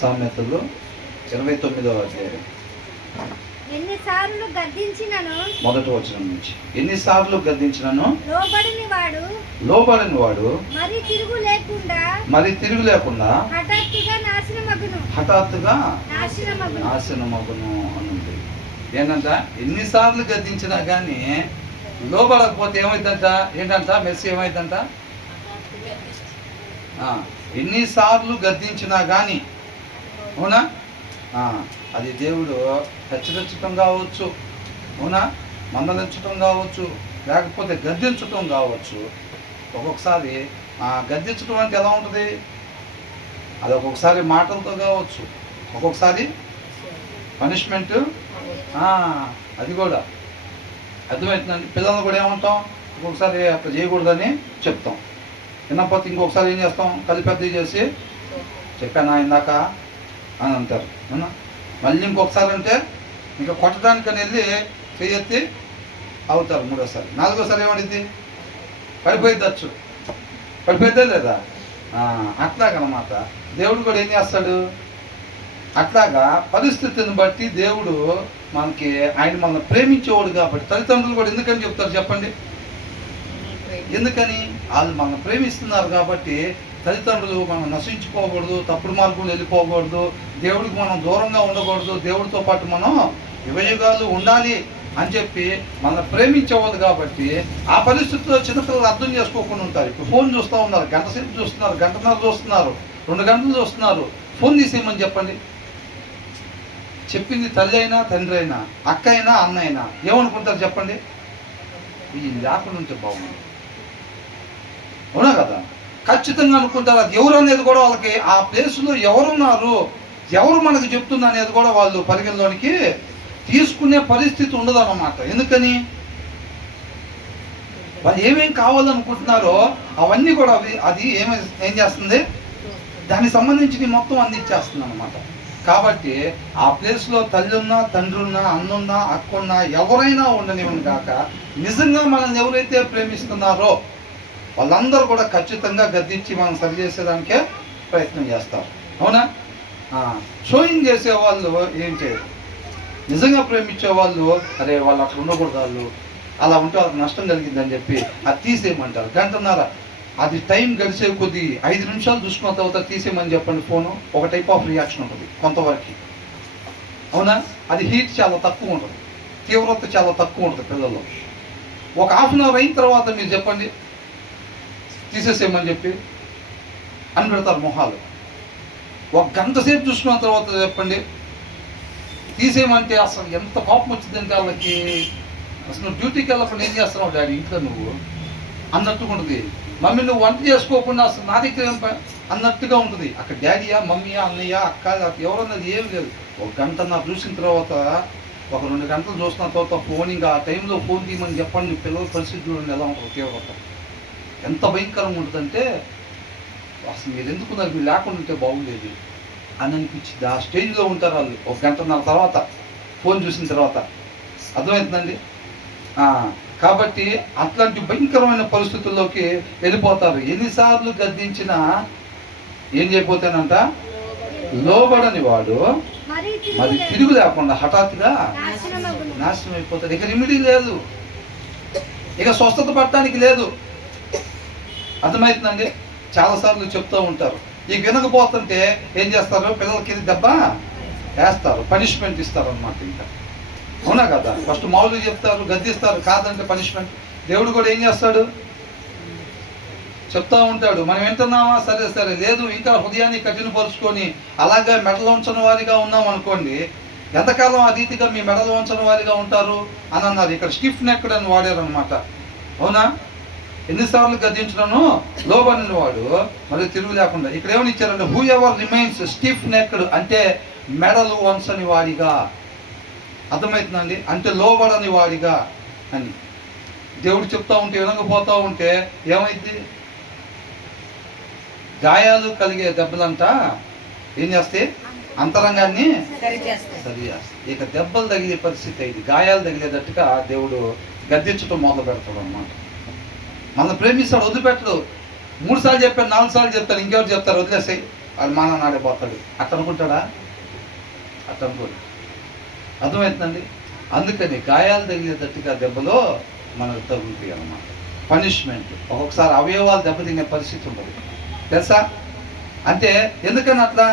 సామెతలు 29వ అధ్యాయం ఎన్నిసార్లు గద్దించినను, మొదటి వచనం నుంచి, ఎన్నిసార్లు గద్దించినను లోబడని వాడు మరి తిరుగు లేకుండా హఠాత్తుగా నాశనమగును అనుంది. ఏంటంట? ఎన్నిసార్లు గద్దించినా కానీ లోబడకపోతే ఏమైందంట? ఏంటంట? మెస్సి ఏమైందంట? ఎన్నిసార్లు గద్దించినా కానీ, అవునా, అది దేవుడు హెచ్చరించటం కావచ్చు, అవునా, మందలించటం కావచ్చు, లేకపోతే గద్దించటం కావచ్చు. ఒక్కొక్కసారి గద్దించటం అంటే ఎలా ఉంటుంది? అది ఒక్కొక్కసారి మాటలతో కావచ్చు, ఒక్కొక్కసారి పనిష్మెంట్, అది కూడా అర్థమవుతుందండి. పిల్లల్ని కూడా ఏమంటాం? ఒక్కొక్కసారి అట్లా చేయకూడదని చెప్తాం, వినకపోతే ఇంకొకసారి ఏం చేస్తాం? కలిపెద్ద చేసి చెప్పాను ఇందాక అని అంటారు, అవునా. మళ్ళీ ఇంకొకసారి అంటే ఇంకా కొట్టడానికని వెళ్ళి చెయ్యెత్తి అవుతారు. మూడోసారి, నాలుగోసారి ఏమడిద్ది? పడిపోయిద్దచ్చు, పడిపోయిద్దా లేదా? అట్లాగనమాట. దేవుడు కూడా ఏం చేస్తాడు? అట్లాగా పరిస్థితిని బట్టి దేవుడు మనకి, ఆయన మనల్ని ప్రేమించేవాడు కాబట్టి. తల్లిదండ్రులు కూడా ఎందుకని చెప్తారు చెప్పండి? ఎందుకని? వాళ్ళు మనల్ని ప్రేమిస్తున్నారు కాబట్టి. తల్లిదండ్రులు మనం నశించుకోకూడదు, తప్పుడు మార్గంలో వెళ్ళిపోకూడదు, దేవుడికి మనం దూరంగా ఉండకూడదు, దేవుడితో పాటు మనం యుగయుగాలు ఉండాలి అని చెప్పి మనల్ని ప్రేమించేవాళ్ళు కాబట్టి. ఆ పరిస్థితుల్లో చిన్నపిల్లలు అర్థం చేసుకోకుండా ఉంటారు. ఇప్పుడు ఫోన్ చూస్తూ ఉన్నారు, గంట సేపు చూస్తున్నారు, గంటన్నర చూస్తున్నారు, 2 గంటలు చూస్తున్నారు. ఫోన్ తీసేయమని చెప్పండి. చెప్పింది తల్లి అయినా తండ్రి అయినా, అక్క అయినా అన్న అయినా ఏమనుకుంటారు చెప్పండి? ఇది లేకుండా ఉంటే బాగుంది, అవునా కదా? ఖచ్చితంగా అనుకుంటారు. అది ఎవరు అనేది కూడా వాళ్ళకి, ఆ ప్లేస్లో ఎవరున్నారు, ఎవరు మనకు చెప్తుంది అనేది కూడా వాళ్ళు పరిగణలోనికి తీసుకునే పరిస్థితి ఉండదు అన్నమాట. ఎందుకని? వాళ్ళు ఏమేం కావాలనుకుంటున్నారో అవన్నీ కూడా అది ఏం చేస్తుంది? దానికి సంబంధించి మొత్తం అందించేస్తుంది అన్నమాట. కాబట్టి ఆ ప్లేస్లో తల్లి ఉన్నా, తండ్రి ఉన్నా, అన్నున్నా, అక్కున్నా, ఎవరైనా ఉండనివ్వను కాక, నిజంగా మనల్ని ఎవరైతే ప్రేమిస్తున్నారో వాళ్ళందరూ కూడా ఖచ్చితంగా గద్దించి మనం సరి చేసేదానికే ప్రయత్నం చేస్తారు, అవునా. షోయింగ్ చేసేవాళ్ళు ఏం చేయరు. నిజంగా ప్రేమించే వాళ్ళు, అరే వాళ్ళు అట్లా ఉండకూడదు, వాళ్ళు అలా ఉంటే వాళ్ళకి నష్టం కలిగిందని చెప్పి అది తీసేయమంటారు. గంటన్నర అది టైం గడిచే కొద్దీ 5 నిమిషాలు చూసుకున్న తర్వాత తీసేయమని చెప్పండి ఫోను. ఒక టైప్ ఆఫ్ రియాక్షన్ ఉంటుంది కొంతవరకు, అవునా. అది హీట్ చాలా తక్కువ ఉంటుంది, తీవ్రత చాలా తక్కువ ఉంటుంది పిల్లల్లో. ఒక హాఫ్ అన్ అవర్ అయిన తర్వాత మీరు చెప్పండి తీసేసేయమని చెప్పి అని పెడతారు మొహాలు. 1 గంట సేపు చూసుకున్న తర్వాత చెప్పండి తీసేయమంటే అసలు ఎంత కోపం వచ్చిందంటే వాళ్ళకి, అసలు డ్యూటీకి వెళ్ళకుండా ఏం చేస్తున్నావు డాడీ ఇంట్లో నువ్వు అన్నట్టుగా ఉంటుంది. మమ్మీ నువ్వు వంట చేసుకోకుండా అసలు నా దగ్గర ఏం అన్నట్టుగా ఉంటుంది. అక్కడ డాడీయా, మమ్మీయా, అన్నయ్య, అక్క, ఎవరన్నది ఏం లేదు. 1 గంట నాకు చూసిన తర్వాత, ఒక 2 గంటలు చూసిన తర్వాత ఫోన్, ఇంకా ఆ టైంలో ఫోన్ తీయమని చెప్పండి. పిల్లల పరిస్థితులు ఎలా ఉంటుంది? తీవ్రత ఎంత భయంకరంగా ఉంటుందంటే అసలు మీరు ఎందుకున్నారు, మీరు లేకుండా ఉంటే బాగుండేది అని అనిపించింది. ఆ స్టేజ్లో ఉంటారు వాళ్ళు 1 గంటన్నర తర్వాత ఫోన్ చూసిన తర్వాత. అర్థమవుతుందండి? కాబట్టి అట్లాంటి భయంకరమైన పరిస్థితుల్లోకి వెళ్ళిపోతారు. ఎన్నిసార్లు గద్దించినా ఏం చేయకపోతేనంట? లోబడని వాడు మరి తిరుగు లేకుండా హఠాత్తుగా నాశనం అయిపోతాడు. ఇక రెమెడీ లేదు, ఇక స్వస్థత పడటానికి లేదు. అర్థమవుతుందండి? చాలాసార్లు చెప్తూ ఉంటారు. ఇక వినకపోతుంటే ఏం చేస్తారు? పిల్లలకి దెబ్బ వేస్తారు, పనిష్మెంట్ ఇస్తారు అన్నమాట. ఇంకా అవునా కదా? ఫస్ట్ మామూలుగా చెప్తారు, గద్దిస్తారు, కాదంటే పనిష్మెంట్. దేవుడు కూడా ఏం చేస్తాడు? చెప్తా ఉంటాడు. మనం వింటున్నామా? సరే సరే, లేదు ఇంకా హృదయాన్ని కఠినపరుచుకొని అలాగే మెడలో ఉంచని వారిగా ఉన్నాం అనుకోండి, ఎంతకాలం ఆ రీతిగా మీ మెడలో ఉంచని వారిగా ఉంటారు అని అన్నారు. ఇక్కడ స్టిఫ్ నెక్డ్ అని వాడారు అనమాట, అవునా. ఎన్నిసార్లు గద్దించడను లోబడిన వాడు మరి తిరుగు లేకుండా. ఇక్కడ ఏమని ఇచ్చారంటే హూ ఎవర్ రిమైన్స్ స్టిఫ్ నెక్డ్ అంటే మెడలు వంచని వాడిగా. అర్థమవుతుందండి? అంటే లోబడని వాడిగా అని దేవుడు చెప్తా ఉంటే వినకపోతూ ఉంటే ఏమైంది? గాయాలు కలిగే దెబ్బలంట ఏం చేస్తాయి? అంతరంగాన్ని సరి చేస్తాయి. ఇక దెబ్బలు తగిలే పరిస్థితి అయింది, గాయాలు తగిలేటట్టుగా దేవుడు గద్దించడం మొదలు పెడతాడు అన్నమాట. మనల్ని ప్రేమిస్తాడు, వదిలిపెట్టడు. 3 సార్లు చెప్పాను, 4 సార్లు చెప్తాను, ఇంకెవరు చెప్తారు? వదిలేసాయి. వాడు మా నాన్న ఆడిపోతాడు అట్ట అనుకుంటాడా? అట్ట అనుకోడు. అర్థమవుతుందండి? అందుకని గాయాలు తగిలేటట్టుగా దెబ్బలో మనకు తగులుతాయి అన్నమాట. పనిష్మెంట్ ఒక్కొక్కసారి అవయవాలు దెబ్బతినే పరిస్థితి ఉండదు తెలుసా? అంటే ఎందుకని అట్లా?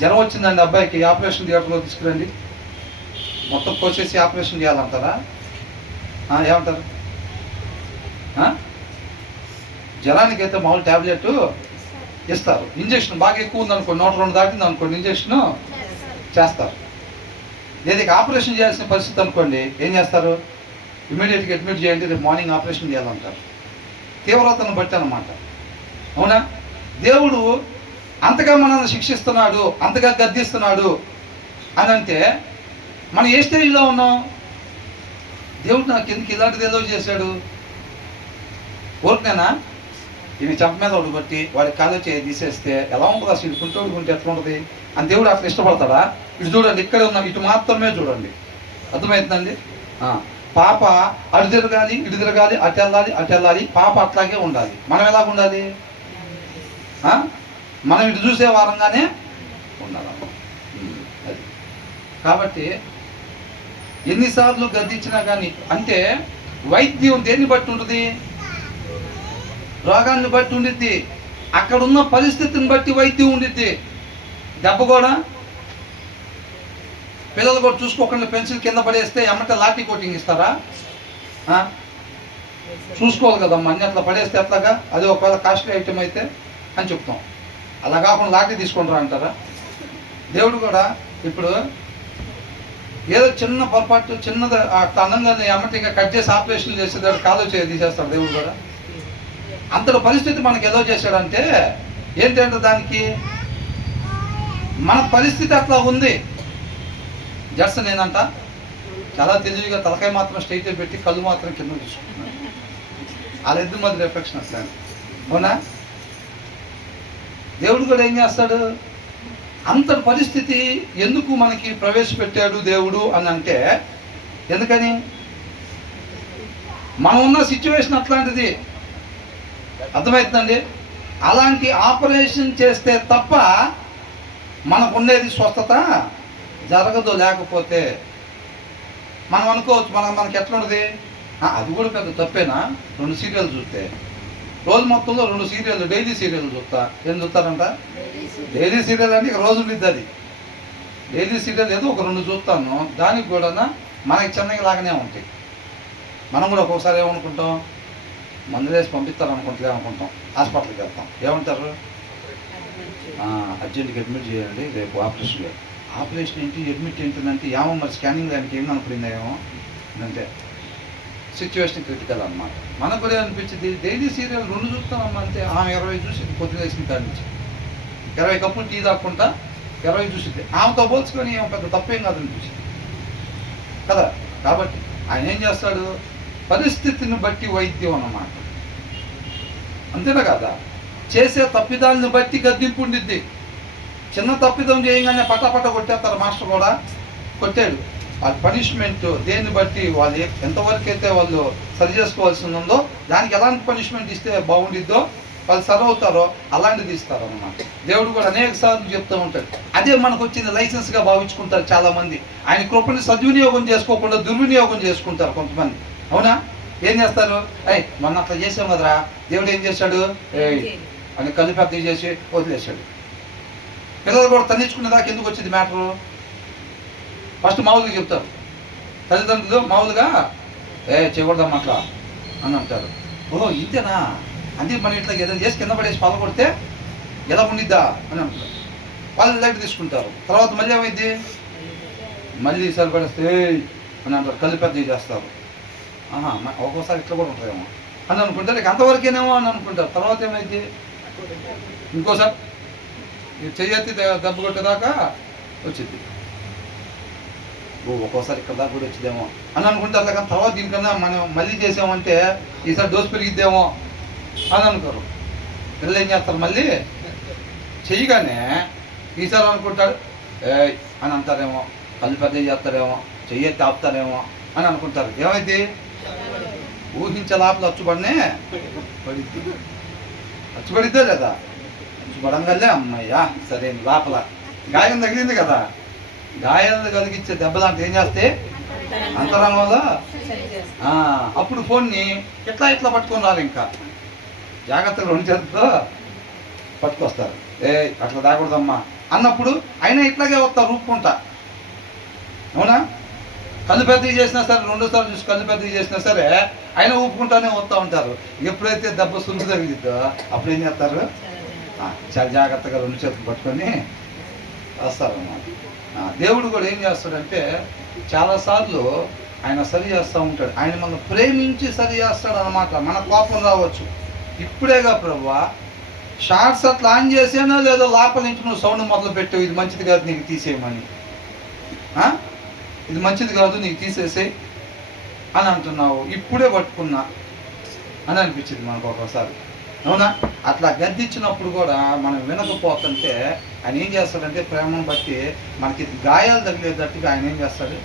జ్వరం వచ్చిందండి అబ్బాయికి, ఆపరేషన్ థియేటర్లో తీసుకురండి, మొత్తం కోసేసి ఆపరేషన్ చేయాలంటారా? ఏమంటారు? జ్వరానికి అయితే మామూలు ట్యాబ్లెట్ ఇస్తారు, ఇంజక్షన్ బాగా ఎక్కువ ఉందనుకోండి, 102 దాటింది అనుకోండి, ఇంజక్షన్ చేస్తారు. లేదా ఆపరేషన్ చేయాల్సిన పరిస్థితి అనుకోండి, ఏం చేస్తారు? ఇమీడియట్గా అడ్మిట్ చేయండి, రేపు మార్నింగ్ ఆపరేషన్ చేయాలంటారు. తీవ్రతను బట్టి అన్నమాట. అవునా? దేవుడు అంతగా మనల్ని శిక్షిస్తున్నాడు, అంతగా గద్దిస్తున్నాడు అని అంటే మనం ఏ స్టేజ్లో ఉన్నాం? దేవుడు నాకు ఎందుకు ఇలాంటిది ఏదో చేశాడు? ఊరికేనా ఇవి చెంప మీద ఒకటి కొట్టి వాడి కాళ్ళు చేయి తీసేస్తే ఎలా ఉంటుంది? అసలు ఇటు కుంటోడు కుంటే ఎట్లా ఉంటుంది అని దేవుడు అట్లా ఇష్టపడతాడా? ఇటు చూడండి, ఇక్కడే ఉన్నాం, ఇటు మాత్రమే చూడండి. అర్థమవుతుందండి? పాప అటు తిరగాలి, ఇటు తిరగాలి, అటు వెళ్ళాలి, అటు వెళ్ళాలి, పాప అట్లాగే ఉండాలి. మనం ఎలాగ ఉండాలి? మనం ఇటు చూసే వారంగానే ఉండాలి. అది కాబట్టి ఎన్నిసార్లు గద్దించినా కానీ, అంటే వైద్యం దేన్ని బట్టి ఉంటుంది? రోగాన్ని బట్టి ఉండిద్ది, అక్కడున్న పరిస్థితిని బట్టి వైద్యం ఉండిద్ది. దెబ్బ కూడా పిల్లలు కూడా చూసుకోకుండా పెన్సిల్ కింద పడేస్తే ఎమ్మట లాఠీ కోటింగ్ ఇస్తారా? చూసుకోవాలి కదమ్మా, అన్ని అట్లా పడేస్తే ఎట్లాగా? అది ఒకవేళ కాస్ట్లీ ఐటమ్ అయితే అని చెప్తాం. అలా కాకుండా లాఠీ తీసుకుంటారా అంటారా? దేవుడు కూడా ఇప్పుడు ఏదో చిన్న పొరపాటు, చిన్నది అట్లా అన్నంగానే ఎమ్మటిగా కట్ చేసి ఆపరేషన్ చేసేదాడు, కాలు చేసి తీసేస్తాడు దేవుడు కూడా. అంతటి పరిస్థితి మనకి ఏదో చేశాడంటే ఏంటంటే దానికి మన పరిస్థితి అట్లా ఉంది. జడ్స్ నేనంట చాలా తెలివిగా తలకాయ మాత్రం స్ట్రైట్ పెట్టి కళ్ళు మాత్రం కింద చూసుకుంటున్నాను. వాళ్ళ ఇద్దరి మధ్య రిఫ్లెక్షన్ అట్లా. అవునా? దేవుడు కూడా ఏం చేస్తాడు? అంతటి పరిస్థితి ఎందుకు మనకి ప్రవేశపెట్టాడు దేవుడు అని అంటే, ఎందుకని? మనం ఉన్న సిచ్యువేషన్ అట్లాంటిది. అర్థమవుతుందండి? అలాంటి ఆపరేషన్ చేస్తే తప్ప మనకు ఉండేది స్వస్థత జరగదు. లేకపోతే మనం అనుకోవచ్చు మనకి ఎట్లా ఉంటుంది, అది కూడా పెద్ద తప్పేనా? 2 సీరియల్ చూస్తే రోజు మొత్తంలో 2 సీరియల్, డైలీ సీరియల్ చూస్తా. ఏం చూస్తారంట? డైలీ సీరియల్ అంటే ఇక రోజు ఉండిద్ది. అది డైలీ సీరియల్ ఏదో ఒక 2 చూస్తాను. దానికి కూడా మనకి చిన్నగా లాగానే ఉంటాయి. మనం కూడా ఒక్కొక్కసారి ఏమనుకుంటాం, మందులు వేసి పంపిస్తారు అనుకుంటలే అనుకుంటాం. హాస్పిటల్కి వెళ్తాం, ఏమంటారు? అర్జెంట్గా అడ్మిట్ చేయండి, రేపు ఆపరేషన్. ఆపరేషన్ ఏంటి, అడ్మిట్ ఏంటంటే ఏమో మరి స్కానింగ్ దానికి ఏం కనుపడిందా ఏమో అంటే సిచ్యువేషన్ క్రిటికల్ అనమాట. మనకు కూడా అనిపించింది, డైలీ సీరియల్ 2 చూస్తామమ్మా అంతే. 20 చూసింది పొద్దున వేసిన కాడి నుంచి, 20 కప్పులు టీ తాక్కుంటా 20 చూసింది. ఆమెతో పోల్చుకొని ఏమో పెద్ద తప్పేం కాదని చూసింది కదా. కాబట్టి ఆయన ఏం చేస్తాడు? పరిస్థితిని బట్టి వైద్యం అన్నమాట. అంతేనా కదా? చేసే తప్పిదాన్ని బట్టి గద్దింపు ఉండిద్ది. చిన్న తప్పిదం చేయగానే పట్టపట్ట కొట్టేస్తారు. మాస్టర్ కూడా కొట్టాడు. ఆ పనిష్మెంట్ దేన్ని బట్టి వాళ్ళు ఎంతవరకు అయితే వాళ్ళు సరి చేసుకోవాల్సి ఉందో దానికి ఎలాంటి పనిష్మెంట్ ఇస్తే బాగుండిద్దో వాళ్ళు సరి అవుతారో అలాంటిది ఇస్తారు అన్నమాట. దేవుడు కూడా అనేక సార్లు చెప్తూ ఉంటాడు. అదే మనకు వచ్చింది లైసెన్స్గా భావించుకుంటారు చాలామంది. ఆయన కృపని సద్వినియోగం చేసుకోకుండా దుర్వినియోగం చేసుకుంటారు కొంతమంది. అవునా? ఏం చేస్తారు? మొన్న అట్లా చేసాం కదరా, దేవుడు ఏం చేశాడు అని కళ్ళు పెద్ద చేసి వదిలేశాడు. పిల్లలు కూడా తన్నించుకునే దాకా ఎందుకు వచ్చింది మ్యాటరు? ఫస్ట్ మామూలుగా చెప్తారు తల్లిదండ్రులు, మామూలుగా చేయకూడదమ్మా అట్లా అని అంటారు. ఓహో ఇంతేనా? అందుకే మనం ఇట్లా ఏదైనా చేసి కింద పడేసి పళ్ళ కొడితే ఎలా ఉండిద్దా అని అంటారు. వాళ్ళు లైట్ తీసుకుంటారు. తర్వాత మళ్ళీ ఏమైంది? మళ్ళీ సరిపడేస్తే అని అంటారు, కళ్ళు పెద్ద చేస్తారు. ఒక్కోసారి ఇట్లా కూడా ఉంటుందేమో అని అనుకుంటారు. ఇక అంతవరకేనేమో అని అనుకుంటారు. తర్వాత ఏమైంది? ఇంకోసారి చెయ్యెత్తి దెబ్బ కొట్టేదాకా వచ్చింది. ఒక్కోసారి ఇక్కడ దాకా కూడా వచ్చిందేమో అని అనుకుంటారు. కానీ తర్వాత దీనికన్నా మనం మళ్ళీ చేసామంటే ఈసారి డోసు పెరిగిద్దేమో అని అనుకోరు. పిల్లలు ఏం చేస్తారు? మళ్ళీ చెయ్యగానే ఈసారి అనుకుంటాడు అని అంటారేమో, కళ్ళు పెద్ద చేస్తారేమో, చెయ్యెత్తి ఆపుతారేమో అని అనుకుంటారు. ఏమైంది? ఊహించే లోపల అచ్చుబడినే పడిద్ది. అచ్చుబడిద్దే లేదా? పడంగల్లే అమ్మయ్యా సరే లోపల గాయం తగిలింది కదా, గాయాలు కలిగించే దెబ్బలాంటి ఏం చేస్తే అంతరంగంలో అప్పుడు ఫోన్ని ఇట్లా పట్టుకొని రాలి, ఇంకా జాగ్రత్తగా 2 చేతులతో పట్టుకొస్తారు. అట్లా దాకూడదమ్మా అన్నప్పుడు అయినా ఇట్లాగే వస్తారు రూపుకుంటా. అవునా? కళ్ళు పెద్దవి చేసినా సరే 2 సార్లు చూసి కళ్ళు పెద్దవి చేసినా సరే అయినా ఊపుకుంటానే వస్తూ ఉంటారు. ఎప్పుడైతే దెబ్బ సులుసు తగిలిద్దో అప్పుడు ఏం చేస్తారు, చాలా జాగ్రత్తగా 2 చేతులు పట్టుకొని వస్తారన్నమాట. దేవుడు కూడా ఏం చేస్తాడంటే చాలాసార్లు ఆయన సరి చేస్తూ ఉంటాడు. ఆయన మనం ప్రేమించి సరి చేస్తాడు అన్నమాట. మన కోపం రావచ్చు, ఇప్పుడేగా ప్రభువా షార్ట్స్ అట్లా ఆన్ చేసేనా లేదో లోపల నుంచి నువ్వు సౌండ్ మొదలు పెట్టావు, ఇది మంచిది కాదు నీకు తీసేయమని, ఇది మంచిది కాదు నీకు తీసేసేయి అని అంటున్నావు, ఇప్పుడే పట్టుకున్నా అని అనిపించింది మనకు ఒకసారి. అవునా? అట్లా గద్దించినప్పుడు కూడా మనం వినకపోతుంటే ఆయన ఏం చేస్తాడంటే ప్రేమను బట్టి మనకి గాయాలు తగిలేటట్టుగా ఆయన ఏం చేస్తాడు,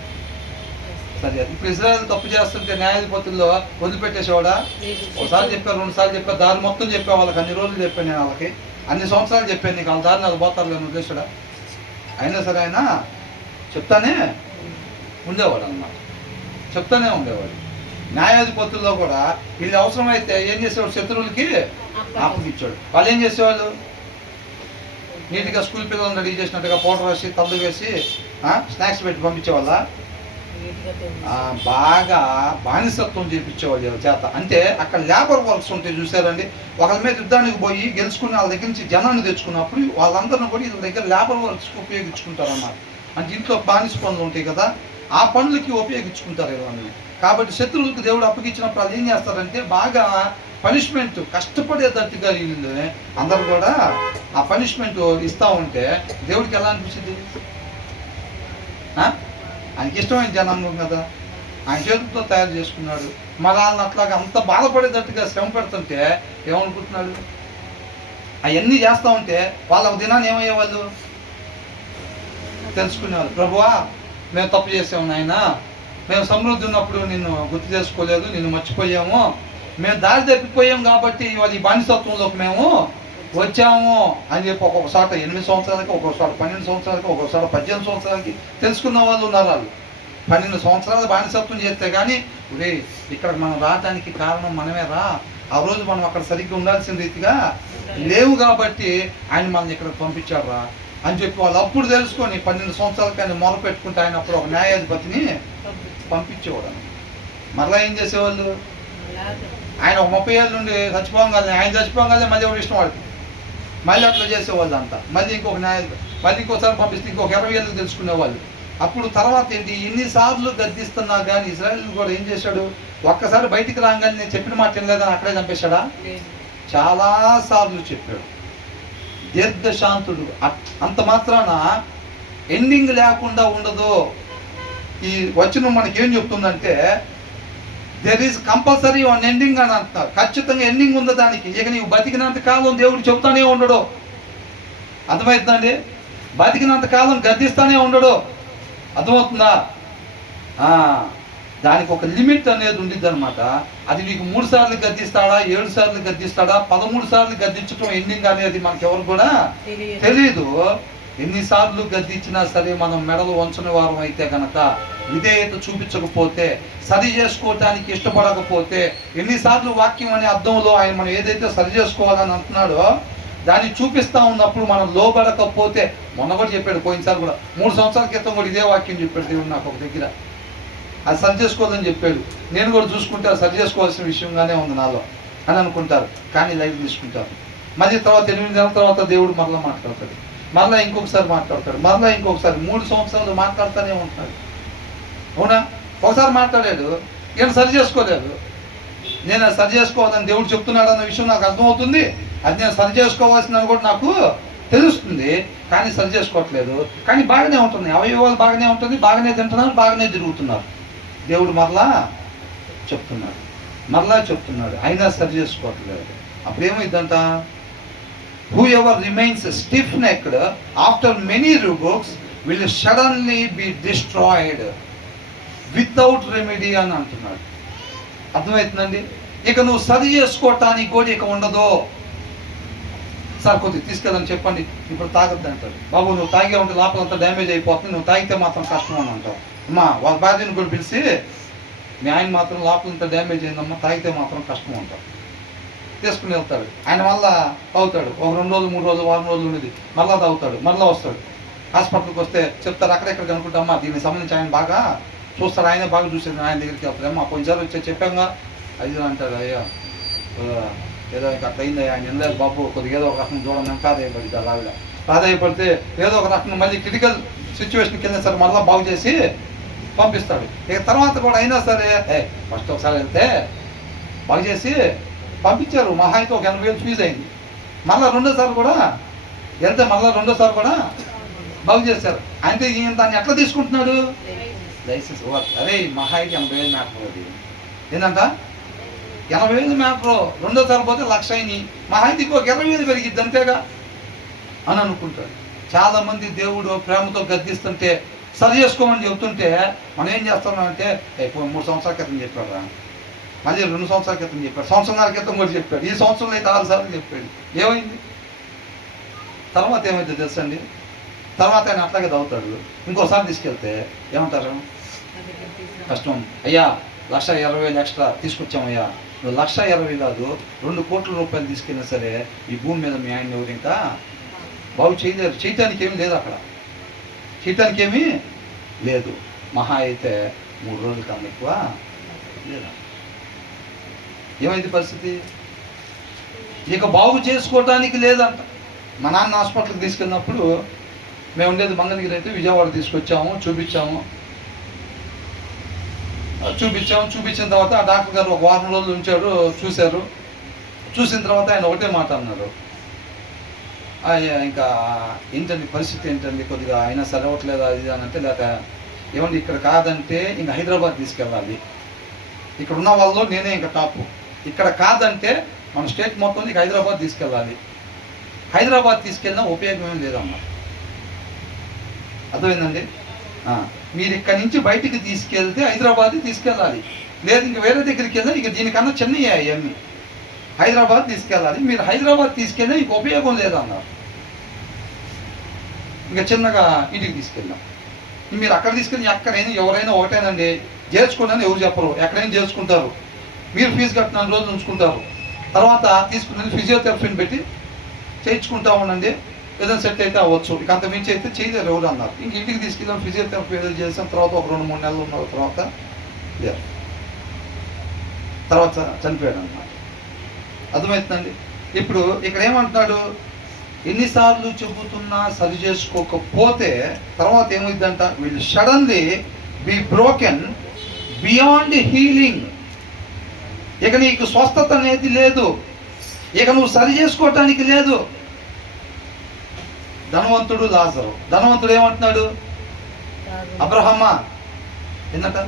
సరే. ఇప్పుడు ఇజ్రాయెల్ తప్పు చేస్తుంటే న్యాయాధిపతుల్లో వదిలిపెట్టేసేవాడా? ఒకసారి చెప్పారు, 2 సార్లు చెప్పారు, దారి మొత్తం చెప్పా వాళ్ళకి, అన్ని రోజులు చెప్పాను నేను వాళ్ళకి, అన్ని సంవత్సరాలు చెప్పాను నీకు, వాళ్ళ దారిని అది పోతారు లేని ఉద్దేశుడా? అయినా సరే ఆయన చెప్తానే ఉండేవాడు అన్నమాట, చెప్తానే ఉండేవాడు. న్యాయాధిపతుల్లో కూడా వీళ్ళు అవసరమైతే ఏం చేసేవాడు, శత్రువులకి అప్పగిచ్చాడు. వాళ్ళు ఏం చేసేవాళ్ళు, నీట్గా స్కూల్ పిల్లలను రెడీ చేసినట్టుగా పౌడర్ వేసి తల్లు వేసి స్నాక్స్ పెట్టి పంపించేవాళ్ళ, బాగా బానిసత్వం చేయించేవాళ్ళు చేత. అంటే అక్కడ లేబర్ వర్క్స్ ఉంటాయి చూసారండి, ఒకరి మీద యుద్ధానికి పోయి గెలుచుకుని వాళ్ళ దగ్గర నుంచి జనాన్ని తెచ్చుకున్నప్పుడు వాళ్ళందరినీ కూడా వీళ్ళ దగ్గర లేబర్ వర్క్స్కి ఉపయోగించుకుంటారు అన్నమాట. అంటే ఇంట్లో బానిస పనులు ఉంటాయి కదా, ఆ పనులకి ఉపయోగించుకుంటారు ఇవన్నీ. కాబట్టి శత్రువులకు దేవుడు అప్పగించినప్పుడు అది ఏం చేస్తారంటే బాగా పనిష్మెంట్ కష్టపడేటట్టుగా వీళ్ళు అందరూ కూడా ఆ పనిష్మెంట్ ఇస్తూ ఉంటే దేవుడికి ఎలా అనిపించింది? ఆయనకి ఇష్టమైన జనాంగం కదా, ఆయన చేతులతో తయారు చేసుకున్నాడు. మరి వాళ్ళని అట్లాగా అంత బాధపడేటట్టుగా శ్రమ పెడుతుంటే ఏమనుకుంటున్నాడు? అవన్నీ చేస్తూ ఉంటే వాళ్ళ ఒక దినాన్ని ఏమయ్యేవాళ్ళు తెలుసుకునేవాళ్ళు, ప్రభువా మేము తప్పు చేసాము నాయన, మేము సమృద్ధి ఉన్నప్పుడు నిన్ను గుర్తు చేసుకోలేదు, నిన్ను మర్చిపోయాము, మేము దారి తప్పిపోయాం కాబట్టి ఇవాళ ఈ బానిసత్వంలోకి మేము వచ్చాము అని చెప్పి ఒక్కొక్క చోట 8 సంవత్సరాలకి, ఒక్కొక్క చోట 12 సంవత్సరాలకి, ఒక్కొక్క చోట 18 సంవత్సరాలకి తెలుసుకున్న వాళ్ళు ఉన్నారు. వాళ్ళు 12 సంవత్సరాలు బానిసత్వం చేస్తే కానీ ఒరే ఇక్కడ మనం రావడానికి కారణం మనమే రా, ఆ రోజు మనం అక్కడ సరిగ్గా ఉండాల్సిన రీతిగా లేవు కాబట్టి ఆయన మనల్ని ఇక్కడ పంపించాడు రా అని చెప్పి వాళ్ళు అప్పుడు తెలుసుకొని 12 సంవత్సరాలకి ఆయన మొర పెట్టుకుంటే ఆయన అప్పుడు ఒక న్యాయాధిపతిని పంపించేవాడు. మరలా ఏం చేసేవాళ్ళు, ఆయన ఒక 30 ఏళ్ళ నుండి చచ్చిపోగానే, ఆయన చచ్చిపోగానే మళ్ళీ ఎవరు ఇష్టం వాడికి మళ్ళీ అట్లా చేసేవాళ్ళు అంతా, మళ్ళీ ఇంకొక మళ్ళీ ఇంకోసారి పంపిస్తే ఇంకొక 20 ఏళ్ళు తెలుసుకునేవాళ్ళు. అప్పుడు తర్వాత ఏంటి, ఎన్నిసార్లు గద్దిస్తున్నా కానీ ఇజ్రాయెల్ కూడా ఏం చేశాడు, ఒక్కసారి బయటికి రాగానే నేను చెప్పిన మాట ఏం లేదని అక్కడే చంపేశాడా? చాలాసార్లు చెప్పాడు. దీర్ఘశాంతుడు. అంత మాత్రాన ఎండింగ్ లేకుండా ఉండదు. ఈ వచనం మనకేం చెప్తుందంటే there is compulsory one ending అని అంటున్నారు. ఖచ్చితంగా ఎండింగ్ ఉంది దానికి. ఇక నీవు బతికినంత కాలం దేవుడు చెబుతానే ఉండడు. అర్థమవుతుందండి? బతికినంత కాలం గద్దిస్తానే ఉండడు. అర్థమవుతుందా? దానికి ఒక లిమిట్ అనేది ఉండిద్ది అనమాట. అది నీకు 3 సార్లు గద్దిస్తాడా, 7 సార్లు గద్దిస్తాడా, 13 సార్లు గద్దించడం ఎండింగ్ అనేది మనకెవరు కూడా తెలియదు. ఎన్నిసార్లు గద్దించినా సరే మనం మెడలు వంచని వారం అయితే కనుక, విధేయత చూపించకపోతే, సరి చేసుకోవటానికి ఇష్టపడకపోతే, ఎన్నిసార్లు వాక్యం అనే అర్థంలో ఆయన మనం ఏదైతే సరి చేసుకోవాలని అంటున్నాడో దాన్ని చూపిస్తూ ఉన్నప్పుడు మనం లోబడకపోతే, మొన్న కూడా చెప్పాడు, పోయినసారి కూడా 3 సంవత్సరాల క్రితం కూడా ఇదే వాక్యం చెప్పాడు దేవుడు నాకు ఒక దగ్గర. అది సరి చేసుకోవాలని చెప్పాడు. నేను కూడా చూసుకుంటే అది సరి చేసుకోవాల్సిన విషయంగానే ఉంది నాలో అని అనుకుంటారు, కానీ లైట్ తీసుకుంటారు. మళ్ళీ తర్వాత 8 నెలల తర్వాత దేవుడు మరలా మాట్లాడతాడు, మరలా ఇంకొకసారి మాట్లాడతాడు, మరలా ఇంకొకసారి 3 సంవత్సరాలు మాట్లాడుతూనే ఉంటాడు. అవునా? ఒకసారి మాట్లాడాడు, ఈయన సరి చేసుకోలేదు. నేను అది సరి చేసుకోవాలని దేవుడు చెప్తున్నాడు అన్న విషయం నాకు అర్థమవుతుంది. అది నేను సరి చేసుకోవాల్సిందని కూడా నాకు తెలుస్తుంది, కానీ సరి చేసుకోవట్లేదు. కానీ బాగానే ఉంటుంది, అవయవాలు బాగానే ఉంటుంది, బాగానే తింటున్నారు, బాగానే తిరుగుతున్నారు. దేవుడు మరలా చెప్తున్నాడు, అయినా సరి చేసుకోవట్లేదు. అప్పుడు ఏమైందంట, whoever remains stiff necked after many rebukes will suddenly be destroyed without remedy అని అంటున్నాడు. అర్థమవుతుందండి? ఇక నువ్వు సరి చేసుకోవటానికి కూడా ఇక ఉండదు. సార్ కొద్దిగా తీసుకెళ్ళని చెప్పండి, ఇప్పుడు తాగొద్దు అంటాడు. బాబు నువ్వు తాగే ఉంటే లోపలంతా డ్యామేజ్ అయిపోతుంది, నువ్వు తాగితే మాత్రం కష్టం అని అంటావు. అమ్మా వాళ్ళ భార్యను కూడా పిలిచి మీ ఆయన మాత్రం లోపలంతా డ్యామేజ్ అయిందమ్మా, తాగితే మాత్రం కష్టం అంటావు. తీసుకుని వెళ్తాడు. ఆయన మళ్ళా తాగుతాడు, ఒక 2 రోజులు 3 రోజులు వారం రోజులు ఉండేది, మళ్ళీ తాగుతాడు, మళ్ళీ వస్తాడు. హాస్పిటల్కి వస్తే చెప్తారు అక్కడెక్కడ కనుక్కుంటామా దీనికి సంబంధించి ఆయన బాగా చూస్తాడు, ఆయనే బాగా చూసేది, ఆయన దగ్గరికి వెళ్తాడు. అమ్మా కొంచెం వచ్చే చెప్పాంగా అది అంటాడు. అయ్యా ఏదో ఇంకా అట్లా అయింది, ఆయన ఎందుకు బాబు కొద్దిగా ఏదో ఒక రకం చూడండి ప్రాధాయపడితే అలాగా ప్రాధాయపడితే ఏదో ఒక రకంగా మళ్ళీ క్రిటికల్ సిచ్యువేషన్కి వెళ్ళినా సరే మళ్ళీ బాగు చేసి పంపిస్తాడు. ఇక తర్వాత కూడా అయినా సరే ఫస్ట్ ఒకసారి వెళ్తే బాగు చేసి పంపించారు, మహా అయితే ఒక 80,000 ఫీజు అయింది. మళ్ళీ రెండోసారి కూడా వెళ్తే మళ్ళీ రెండోసారి కూడా బాగు చేశారు. అంటే ఈయన దాన్ని ఎట్లా తీసుకుంటున్నాడు, లైసెన్స్ అరే మహా అయితే 80,000 మ్యాటర్ అది ఏంటంట 80,000 మ్యాటర్, రెండోసారి పోతే 1,00,000 అయినాయి, మహా అయితే ఇంకొక 20,000 పెరిగిద్ది అంతేగా అని అనుకుంటాడు. చాలామంది దేవుడు ప్రేమతో గద్దిస్తుంటే సరి చేసుకోమని చెబుతుంటే మనం ఏం చేస్తున్నామంటే 3 సంవత్సరాల క్రితం చెప్పాడు, మళ్ళీ 2 సంవత్సరాల క్రితం చెప్పాడు, సంవత్సరాల క్రితం కూడా చెప్పాడు, ఈ సంవత్సరంలో అయితే 6 సార్లు చెప్పాడు. ఏమైంది తర్వాత ఏమైతే తెలుసండి, తర్వాత ఆయన అట్లాగే తవ్వుతాడు. ఇంకోసారి తీసుకెళ్తే ఏమంటారు, కష్టం అయ్యా 1,20,000 ఎక్స్ట్రా తీసుకొచ్చామయ్యా, నువ్వు 1,20,000 కాదు 2 కోట్ల రూపాయలు తీసుకెళ్ళినా సరే ఈ భూమి మీద మీ ఆయన ఎవరు ఇంకా బాగు చేయలేరు, చేయటానికి ఏమీ లేదు, అక్కడ చేయటానికి ఏమీ లేదు, మహా అయితే 3 రోజుల కన్నా ఎక్కువ లేదా. ఏమైంది పరిస్థితి, ఇక బాగు చేసుకోవటానికి లేదంట. మా నాన్న హాస్పిటల్కి తీసుకెళ్ళినప్పుడు మేము ఉండేది మంగళగిరి అయితే విజయవాడ తీసుకొచ్చాము, చూపించిన తర్వాత ఆ డాక్టర్ గారు ఒక వారం రోజులు ఉంచాడు, చూసిన తర్వాత ఆయన ఒకటే మాట అన్నారు, ఇంకా ఏంటండి పరిస్థితి ఏంటండి, కొద్దిగా అయినా సరే అవ్వట్లేదు అది అని అంటే, లేక ఏమండి ఇక్కడ కాదంటే ఇంకా హైదరాబాద్ తీసుకెళ్ళాలి, ఇక్కడ ఉన్న వాళ్ళు నేనే ఇంకా టాప్, ఇక్కడ కాదంటే మన స్టేట్ మొత్తం ఇక హైదరాబాద్ తీసుకెళ్ళాలి, హైదరాబాద్ తీసుకెళ్ళినా ఉపయోగం ఏం లేదమ్మా. అర్థమైందండి, మీరు ఇక్కడి నుంచి బయటికి తీసుకెళ్తే హైదరాబాద్ తీసుకెళ్ళాలి, లేదు ఇంక వేరే దగ్గరికి వెళ్ళినా ఇక దీనికన్నా చిన్నవి అవన్నీ, హైదరాబాద్ తీసుకెళ్ళాలి, మీరు హైదరాబాద్ తీసుకెళ్ళినా ఇంక ఉపయోగం లేదన్నారు. ఇంకా చిన్నగా ఇంటికి తీసుకెళ్ళాం. మీరు అక్కడ తీసుకెళ్ళి ఎక్కడైనా ఎవరైనా ఒకటేనండి, చేర్చుకోండి ఎవరు చెప్పరు, ఎక్కడైనా చేర్చుకుంటారు, మీరు ఫీజు కట్టిన రోజులు ఉంచుకుంటారు, తర్వాత తీసుకుని ఫిజియోథెరపీని పెట్టి చేయించుకుంటా ఉండండి, ఏదైనా సెట్ అయితే అవ్వచ్చు, ఇక అంత మించి అయితే చేయలేరు ఎవరు అన్నారు. ఇంక ఇంటికి తీసుకెళ్ళాం, ఫిజియోథెరపీ ఏదో చేసాం, తర్వాత ఒక 2-3 నెలలు ఉన్న తర్వాత లేదు, తర్వాత చనిపోయాడు అన్నమాట. అర్థమవుతుందండి. ఇప్పుడు ఇక్కడ ఏమంటున్నాడు, ఎన్నిసార్లు చెబుతున్నా సరి చేసుకోకపోతే తర్వాత ఏమైందంట, will suddenly be broken beyond healing. ఇక నీకు స్వస్థత అనేది లేదు, ఇక నువ్వు సరి చేసుకోవటానికి లేదు. ధనవంతుడు లాజరు, ధనవంతుడు ఏమంటున్నాడు, అబ్రహమా ఏంటంట,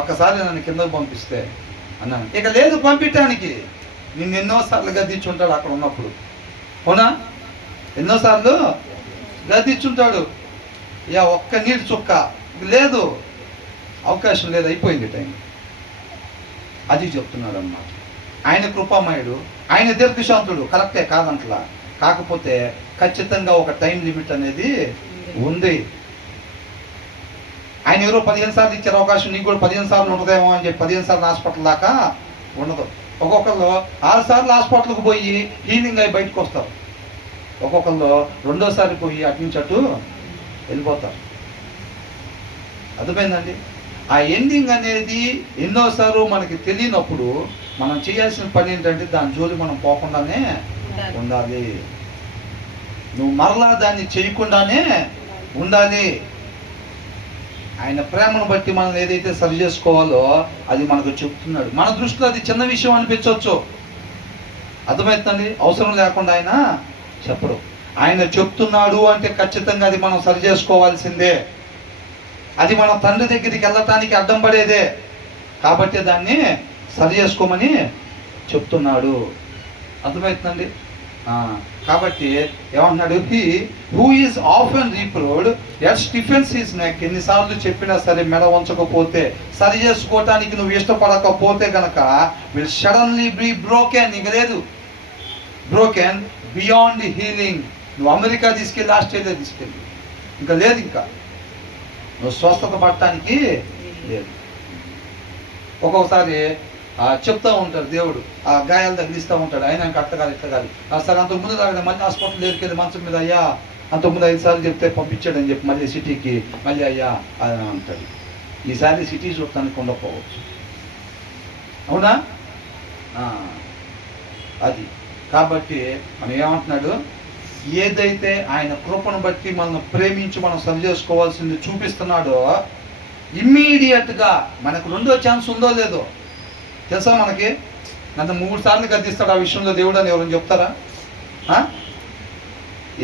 ఒక్కసారి నన్ను కిందకు పంపిస్తే అన్నాను, ఇక లేదు పంపించడానికి, నిన్ను ఎన్నోసార్లు గద్దించుంటాడు అక్కడ ఉన్నప్పుడు, అవునా, ఎన్నోసార్లు గద్దించుంటాడు, ఒక్క నీటి చుక్క లేదు, అవకాశం లేదు, అయిపోయింది టైం. అది చెప్తున్నాడు అన్నమాట. ఆయన కృపామయుడు, ఆయన దీర్ఘశాంతుడు, కరెక్టే కాదంటలా, కాకపోతే ఖచ్చితంగా ఒక టైం లిమిట్ అనేది ఉంది. ఆయన ఎవరో 15 సార్లు ఇచ్చారు అవకాశం, నీకు కూడా 15 సార్లు ఉంటుందేమో అని చెప్పి 15 సార్లు హాస్పిటల్ దాకా ఉండదు. ఒక్కొక్కళ్ళు 6 సార్లు హాస్పిటల్కి పోయి హీలింగ్ అయి బయటకు వస్తారు, ఒక్కొక్కళ్ళు రెండోసారి పోయి అటు నుంచి అటు వెళ్ళిపోతారు. అర్థమైందండి. ఆ ఎండింగ్ అనేది ఎన్నోసార్లు మనకి తెలియనప్పుడు మనం చేయాల్సిన పని ఏంటంటే దాని జోలి మనం పోకుండానే ఉండాలి, నువ్వు మరలా దాన్ని చేయకుండానే ఉండాలి. ఆయన ప్రేమను బట్టి మనం ఏదైతే సరి చేసుకోవాలో అది మనకు చెప్తున్నాడు. మన దృష్టిలో అది చిన్న విషయం అనిపించవచ్చు, అర్థమవుతుందండి, అవసరం లేకుండా ఆయన చెప్పడు. ఆయన చెప్తున్నాడు అంటే ఖచ్చితంగా అది మనం సరి చేసుకోవాల్సిందే, అది మన తండ్రి దగ్గరికి వెళ్ళటానికి అడ్డం పడేదే, కాబట్టి దాన్ని సరి చేసుకోమని చెప్తున్నాడు. అర్థమవుతుందండి. కాబట్టి ఏమంటున్నాడు, he who is often reproved yet stiffens his neck. ఎన్నిసార్లు చెప్పినా సరే మెడ వంచకపోతే, సరి చేసుకోవటానికి నువ్వు ఇష్టపడకపోతే కనుక విల్ సడన్లీ బీ బ్రోకెన్, ఇక లేదు బ్రోకెన్ బియాండ్ హీలింగ్. నువ్వు అమెరికా తీసుకెళ్ళి, ఆస్ట్రేలియా తీసుకెళ్ళి, ఇంకా లేదు, ఇంకా నువ్వు స్వస్థత పడటానికి లేదు. ఒక్కొక్కసారి చెప్తూ ఉంటారు దేవుడు, ఆ గాయాలు తగిలిస్తూ ఉంటాడు, ఆయన అట్టగాలి ఇట్టగాలి. సరే అంతకు ముందు తాగడం, మళ్ళీ హాస్పిటల్ దగ్గరికి వెళ్ళి మంచం మీద, అయ్యా అంతకుముందు 5 సార్లు చెప్తే పంపించాడని చెప్పి మళ్ళీ సిటీకి మళ్ళీ అయ్యా అని అంటాడు. ఈసారి సిటీ చూడటానికి ఉండకపోవచ్చు. అవునా? అది కాబట్టి మనం ఏమంటున్నాడు, ఏదైతే ఆయన కృపను బట్టి మనం ప్రేమించి మనం సరి చేసుకోవాల్సింది చూపిస్తున్నాడో, ఇమ్మీడియట్గా మనకు రెండో ఛాన్స్ ఉందో లేదో తెలుసా మనకి. నన్ను 3 సార్లు గద్దిస్తాడు ఆ విషయంలో దేవుడు అని ఎవరైనా చెప్తారా?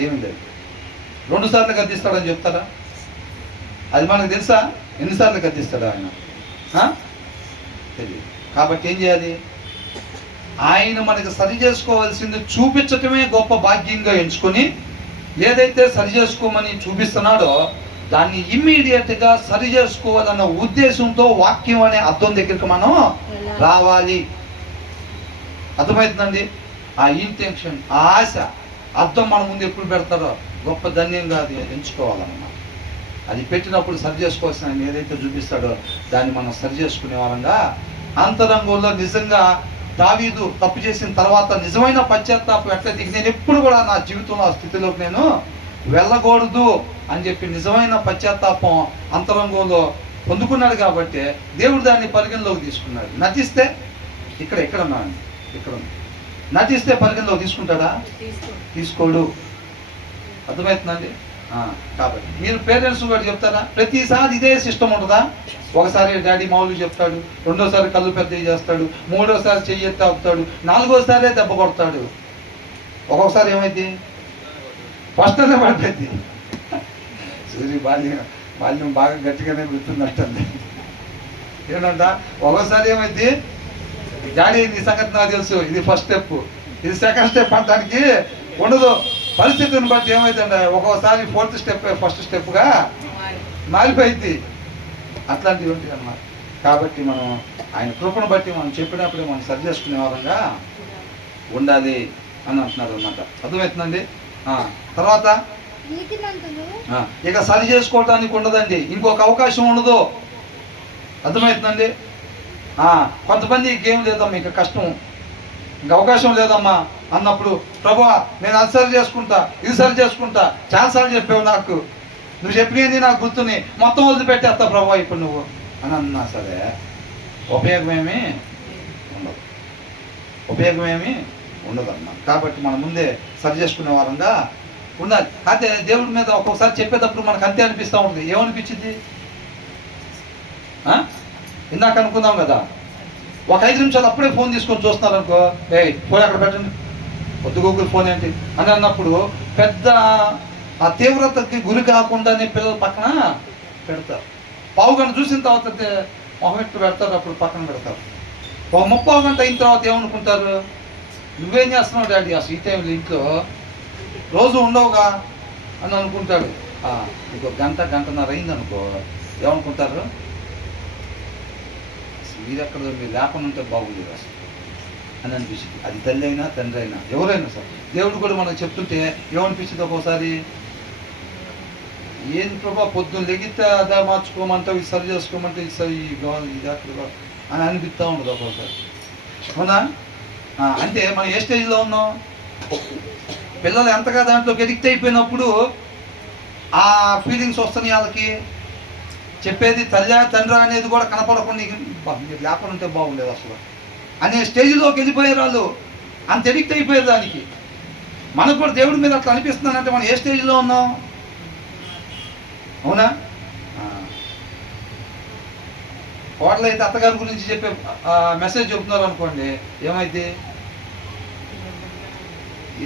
ఏమీ లేదు. 2 సార్లు గద్దిస్తాడని చెప్తారా? అది మనకు తెలుసా? ఎన్నిసార్లు గద్దిస్తాడు ఆయన? తెలియదు. కాబట్టి ఏం చేయాలి? ఆయన మనకి సరి చేసుకోవాల్సింది చూపించటమే గొప్ప భాగ్యంగా ఎంచుకొని, ఏదైతే సరి చేసుకోమని చూపిస్తున్నాడో దాన్ని ఇమ్మీడియట్గా సరి చేసుకోవాలన్న ఉద్దేశంతో వాక్యం అనే అర్థం దగ్గరికి మనం రావాలి. అర్థమవుతుందండి? ఆ ఇంటెన్షన్, ఆ ఆశ, అర్థం మన ముందు ఎప్పుడు పెడతారో గొప్ప ధన్యంగా అది ఎంచుకోవాలన్నమాట. అది పెట్టినప్పుడు సరి చేసుకోవాల్సిన ఆయన ఏదైతే చూపిస్తాడో దాన్ని మనం సరి చేసుకునే వాళ్ళంగా అంతరంగంలో నిజంగా దావీదు తప్పు చేసిన తర్వాత నిజమైన పశ్చాత్తాపం ఎట్లయితే నేను ఎప్పుడు కూడా నా జీవితంలో ఆ స్థితిలోకి నేను వెళ్ళకూడదు అని చెప్పి నిజమైన పశ్చాత్తాపం అంతరంగంలో పొందుకున్నాడు కాబట్టి దేవుడు దాన్ని పరిగణలోకి తీసుకున్నాడు. నటిస్తే ఇక్కడ నటిస్తే పరిగణలోకి తీసుకుంటాడా? తీసుకోడు. అర్థమవుతుందండి? కాబట్టి మీరు పేరెంట్స్ కూడా చెప్తారా? ప్రతిసారి ఇదే సిస్టమ్ ఉంటుందా? ఒకసారి డాడీ మామూలు చెప్తాడు, రెండోసారి కళ్ళు పెద్దవి చేస్తాడు, మూడోసారి చెయ్యి ఎత్తి ఆపుతాడు, 4వసారే దెబ్బ కొడతాడు. ఒక్కొక్కసారి ఏమైంది? ఫస్ట్ అనే పడిపోయింది. సూర్య బాల్యం బాగా గట్టిగానే గుర్తున్నట్టుంది. ఏంటంట ఒక్కోసారి ఏమైంది? డాడీ నీ సంగతి నాకు తెలుసు, ఇది ఫస్ట్ స్టెప్, ఇది సెకండ్ స్టెప్ అనడానికి ఉండదు. పరిస్థితిని బట్టి ఏమైందండి, ఒక్కోసారి 4th స్టెప్ ఫస్ట్ స్టెప్గా మారిపోయింది. అట్లాంటివి ఉంటాయి అన్నమాట. కాబట్టి మనం ఆయన కృపను బట్టి మనం చెప్పినప్పుడే మనం సరి చేసుకునే వారంగా ఉండాలి అని అంటున్నారు అన్నమాట. అర్థమవుతుందండి? తర్వాత ఇక సరి చేసుకోవటానికి ఉండదండి, ఇంకొక అవకాశం ఉండదు. అర్థమవుతుందండి? కొంతమందికి ఏం లేదమ్మా, ఇంకా కష్టం, ఇంకా అవకాశం లేదమ్మా అన్నప్పుడు, ప్రభువా నేను అది సరి చేసుకుంటా, ఇది సరి చేసుకుంటా, చాలాసార్లు చెప్పావు నాకు, నువ్వు చెప్పినది నాకు గుర్తుని, మొత్తం వదిలిపెట్టేస్తా ప్రభువా ఇప్పుడు నువ్వు అని అన్నా సరే ఉపయోగమేమీ ఉండదమ్మా. కాబట్టి మనం ముందే సరి చేసుకునే వారంగా ఉండాలి. అయితే దేవుడి మీద ఒక్కొక్కసారి చెప్పేటప్పుడు మనకు అంతే అనిపిస్తూ ఉంటుంది. ఏమనిపించింది? ఇందాక అనుకుందాం కదా, ఒక 5 నిమిషాలు అప్పుడే ఫోన్ తీసుకొని చూస్తున్నారు అనుకో, ఫోన్ ఎక్కడ పెట్టండి, వద్దు గూగుల్ ఫోన్ ఏంటి అని అన్నప్పుడు పెద్ద ఆ తీవ్రతకి గురి కాకుండానే పిల్లలు పక్కన పెడతారు. పావుగంట చూసిన తర్వాత మొహం ఎట్టు పెడతారు, అప్పుడు పక్కన పెడతారు. ఒక 30 గంట అయిన తర్వాత ఏమనుకుంటారు? నువ్వేం చేస్తున్నావు డాడీ అసలు ఈ టైంలో ఇంట్లో, రోజు ఉండవుగా అని అనుకుంటాడు. ఇంకో గంటన్నర అయిందనుకో, ఏమనుకుంటారు? మీరు ఎక్కడ మీరు లేకుండా ఉంటే బాగుండేది అసలు అని అనిపిస్తుంది. అది తల్లి అయినా తండ్రి అయినా ఎవరైనా సరే. దేవుడు కూడా మనకు చెప్తుంటే ఏమనిపించింది ఒక్కోసారి, ఏం ప్రభా పొద్దున్న లెగితే అదా మార్చుకోమంటావు, ఇది సరి చేసుకోమంటే ఇది సరి ఇది అక్కడ అని అనిపిస్తూ ఉండదు ఒక్కోసారి. అవునా? అంటే మనం ఏ స్టేజ్లో ఉన్నాం? పిల్లలు ఎంతగా దాంట్లోకి ఎడిక్ట్ అయిపోయినప్పుడు ఆ ఫీలింగ్స్ వస్తున్నాయి వాళ్ళకి. చెప్పేది తల్లి తండ్రి అనేది కూడా కనపడకుండా మీరు లేకుండా ఉంటే బాగుండేది అసలు అనే స్టేజ్లోకి వెళ్ళిపోయారు వాళ్ళు. అంత ఎడిక్ట్ అయిపోయారు దానికి. మనకు కూడా దేవుడి మీద అట్లా అనిపిస్తుందంటే మనం ఏ స్టేజ్లో ఉన్నాం? అవునా? కోడలు అయితే అత్తగారి గురించి చెప్పే మెసేజ్ చెబుతున్నారు అనుకోండి, ఏమైతే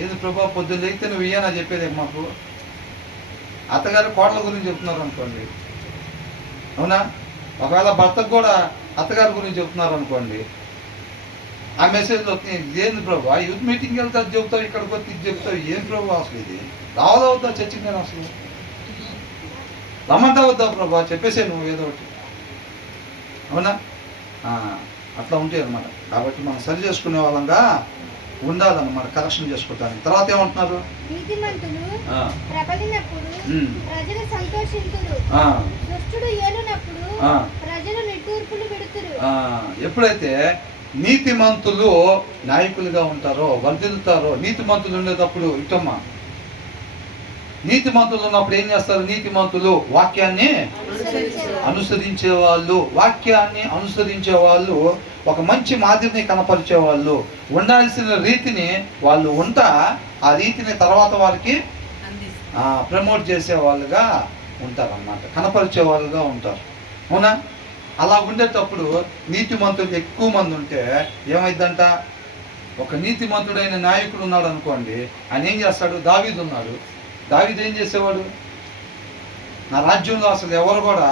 ఏది ప్రభా పొద్దున్న లేకపోతే నువ్వు ఇయ్యనా చెప్పేది మాకు. అత్తగారు కోడల గురించి చెప్తున్నారు అనుకోండి, అవునా? ఒకవేళ భర్తకు కూడా అత్తగారి గురించి చెప్తున్నారు అనుకోండి, ఆ మెసేజ్లో ఏంది ప్రభు యూత్ మీటింగ్కి వెళ్తే అది చెప్తావు, ఇక్కడికి వచ్చి ఇది చెప్తావు, ఏం ప్రభు అసలు ఇది రావదవుతా చర్చికి నేను అసలు రమ్మంటా వద్దా ప్రభు చెప్పేసే నువ్వు ఏదో ఒకటి. అవునా? అట్లా ఉంటాయి అన్నమాట. కాబట్టి మనం సరి చేసుకునే వాళ్ళంగా ఉండాలన్నమాట కరెక్షన్ చేసుకోవటానికి. తర్వాత ఏమంటున్నారు? నీతిమంతులు ఆ, ప్రబలినప్పుడు ఉమ్, ప్రజలు సంతోషింతురు. ఆ, దుష్టుడు ఏలునప్పుడు ఆ. ప్రజలు నిట్టూర్పులు విడుతురు. ఆ, ఎప్పుడైతే నీతిమంతులు నాయకులుగా ఉంటారో, వర్ధిల్లుతారో, నీతిమంతులు ఉండేటప్పుడు ఇటమ్మా, నీతిమంతులు ఉన్నప్పుడు ఏం చేస్తారు? నీతిమంతులు వాక్యాన్ని అనుసరించే వాళ్ళు, వాక్యాన్ని అనుసరించే వాళ్ళు, ఒక మంచి మాదిరిని కనపరిచే వాళ్ళు, ఉండాల్సిన రీతిని వాళ్ళు ఉంటా ఆ రీతిని తర్వాత వారికి ప్రమోట్ చేసే వాళ్ళుగా ఉంటారన్నమాట, కనపరిచే వాళ్ళుగా ఉంటారు. అవునా? అలా ఉండేటప్పుడు నీతిమంతులు ఎక్కువ మంది ఉంటే ఏమైందంట? ఒక నీతిమంతుడైన నాయకుడు ఉన్నాడు అనుకోండి, ఆయన ఏం చేస్తాడు? దావీదు ఉన్నాడు. దావీదు ఏం చేసేవాడు? నా రాజ్యంలో అసలు ఎవరు కూడా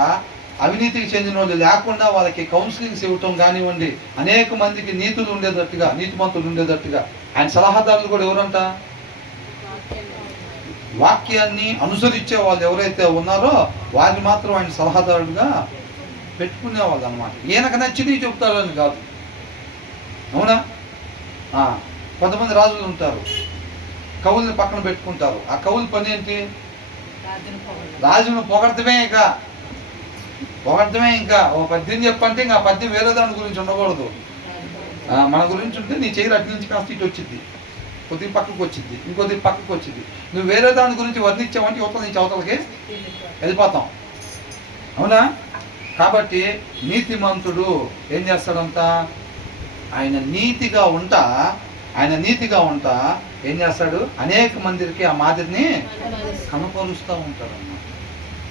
అవినీతికి చెందిన వాళ్ళు లేకుండా వాళ్ళకి కౌన్సిలింగ్స్ ఇవ్వటం కానివ్వండి, అనేక మందికి నీతులు ఉండేటట్టుగా, నీతిమంతులు ఉండేటట్టుగా. ఆయన సలహాదారులు కూడా ఎవరంట? వాక్యాన్ని అనుసరించే వాళ్ళు ఎవరైతే ఉన్నారో వారిని మాత్రం ఆయన సలహాదారుడుగా పెట్టుకునేవాళ్ళు అనమాట. ఈయనకు నచ్చినవి చెప్తారని కాదు. అవునా? కొంతమంది రాజులు ఉంటారు, కవుల్ని పక్కన పెట్టుకుంటారు. ఆ కవుల పని ఏంటి? రాజును పొగడతమే. ఇంకా ఓ పద్యం చెప్పంటే ఇంకా ఆ పద్యం వేరే దాని గురించి ఉండకూడదు. మన గురించి ఉంటే నీ చెయ్యి అటు నుంచి కాస్త ఇటు వచ్చింది, కొద్దిగా పక్కకు వచ్చింది, ఇంకొద్దిగా పక్కకు వచ్చింది. నువ్వు వేరే దాని గురించి వర్ణించావంటే యువతల నుంచి అవతలకి వెళ్ళిపోతాం. అవునా? కాబట్టి నీతిమంతుడు ఏం చేస్తాడంట? ఆయన నీతిగా ఉంటా ఏం చేస్తాడు? అనేక మందికి ఆ మాదిరిని కనపరుస్తూ ఉంటాడు అన్నమాట.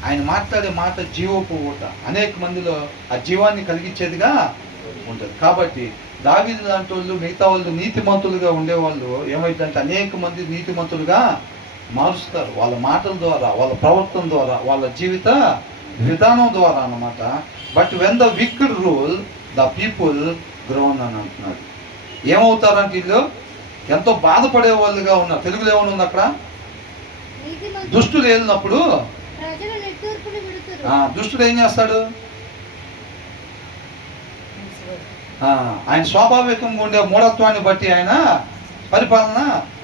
ఆయన మాట్లాడే మాట జీవపు ఊట, అనేక మందిలో ఆ జీవాన్ని కలిగించేదిగా ఉంటుంది. కాబట్టి దావీదు లాంటి వాళ్ళు, మిగతా వాళ్ళు నీతిమంతులుగా ఉండేవాళ్ళు ఏమైందంటే అనేక మంది నీతిమంతులుగా మారుస్తారు వాళ్ళ మాటల ద్వారా, వాళ్ళ ప్రవర్తన ద్వారా, వాళ్ళ జీవిత విధానం ద్వారా అన్నమాట. But when the wicked rule the people grown అని అంటున్నాడు. ఏమవుతారంటే వీళ్ళు ఎంతో బాధపడే వాళ్ళుగా ఉన్నారు. తెలుగులో ఏమైనా ఉంది అక్కడ? దుష్టులు వెళ్ళినప్పుడు దుష్టుడు ఏం చేస్తాడు? ఆయన స్వాభావికంగా ఉండే మూఢత్వాన్ని బట్టి ఆయన పరిపాలన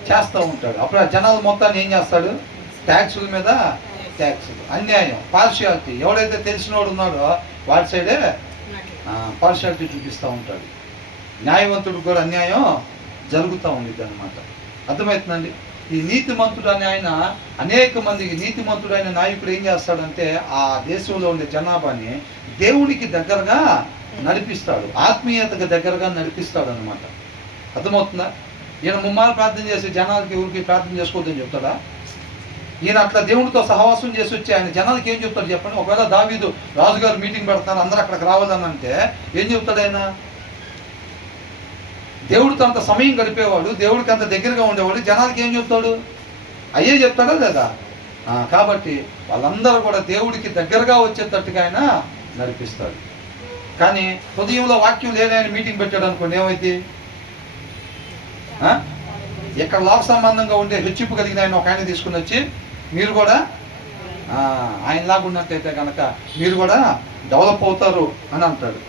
చేస్తూ ఉంటాడు. అప్పుడు ఆ జనాలు మొత్తాన్ని ఏం చేస్తాడు? ట్యాక్సుల మీద ట్యాక్సులు, అన్యాయం, పార్షియాలిటీ. ఎవడైతే తెలిసినోడు ఉన్నాడో వాడి సైడే పార్షియాలిటీ చూపిస్తూ ఉంటాడు. న్యాయవంతుడికి కూడా అన్యాయం జరుగుతూ ఉండేది అనమాట. అర్థమవుతుందండి? ఈ నీతిమంతుడు అని ఆయన అనేక మందికి, నీతిమంతుడైన నాయకుడు ఏం చేస్తాడంటే ఆ దేశంలో ఉండే జనాభాని దేవుడికి దగ్గరగా నడిపిస్తాడు, ఆత్మీయతకు దగ్గరగా నడిపిస్తాడు అనమాట. అర్థమవుతుందా? ఈయన ముమ్మారు ప్రార్థన చేసి జనాలకి ఊరికి ప్రార్థన చేసుకోవద్దని చెప్తాడా? ఈయన అట్లా దేవుడితో సహవాసం చేసి వచ్చి ఆయన జనాలకి ఏం చెప్తాడు చెప్పండి? ఒకవేళ దావీదు రాజుగారు మీటింగ్ పెడతారు, అందరూ అక్కడికి రావాలని అంటే ఏం చెప్తాడు ఆయన? దేవుడితో అంత సమయం గడిపేవాడు, దేవుడికి అంత దగ్గరగా ఉండేవాడు, జనాలకి ఏం చెప్తాడు? అయ్యే చెప్తాడా లేదా? కాబట్టి వాళ్ళందరూ కూడా దేవుడికి దగ్గరగా వచ్చేటట్టుగా ఆయన నడిపిస్తాడు. కానీ హృదయంలో వాక్యం లేని ఆయన మీటింగ్ పెట్టాడు అనుకోండి, ఏమైంది? ఎక్కడ లోక సంబంధంగా ఉండే హెచ్చింపు కలిగిన ఆయన ఒక ఆయన తీసుకుని వచ్చి మీరు కూడా ఆయనలాగా ఉన్నట్టయితే కనుక మీరు కూడా డెవలప్ అవుతారు అని అంటాడు.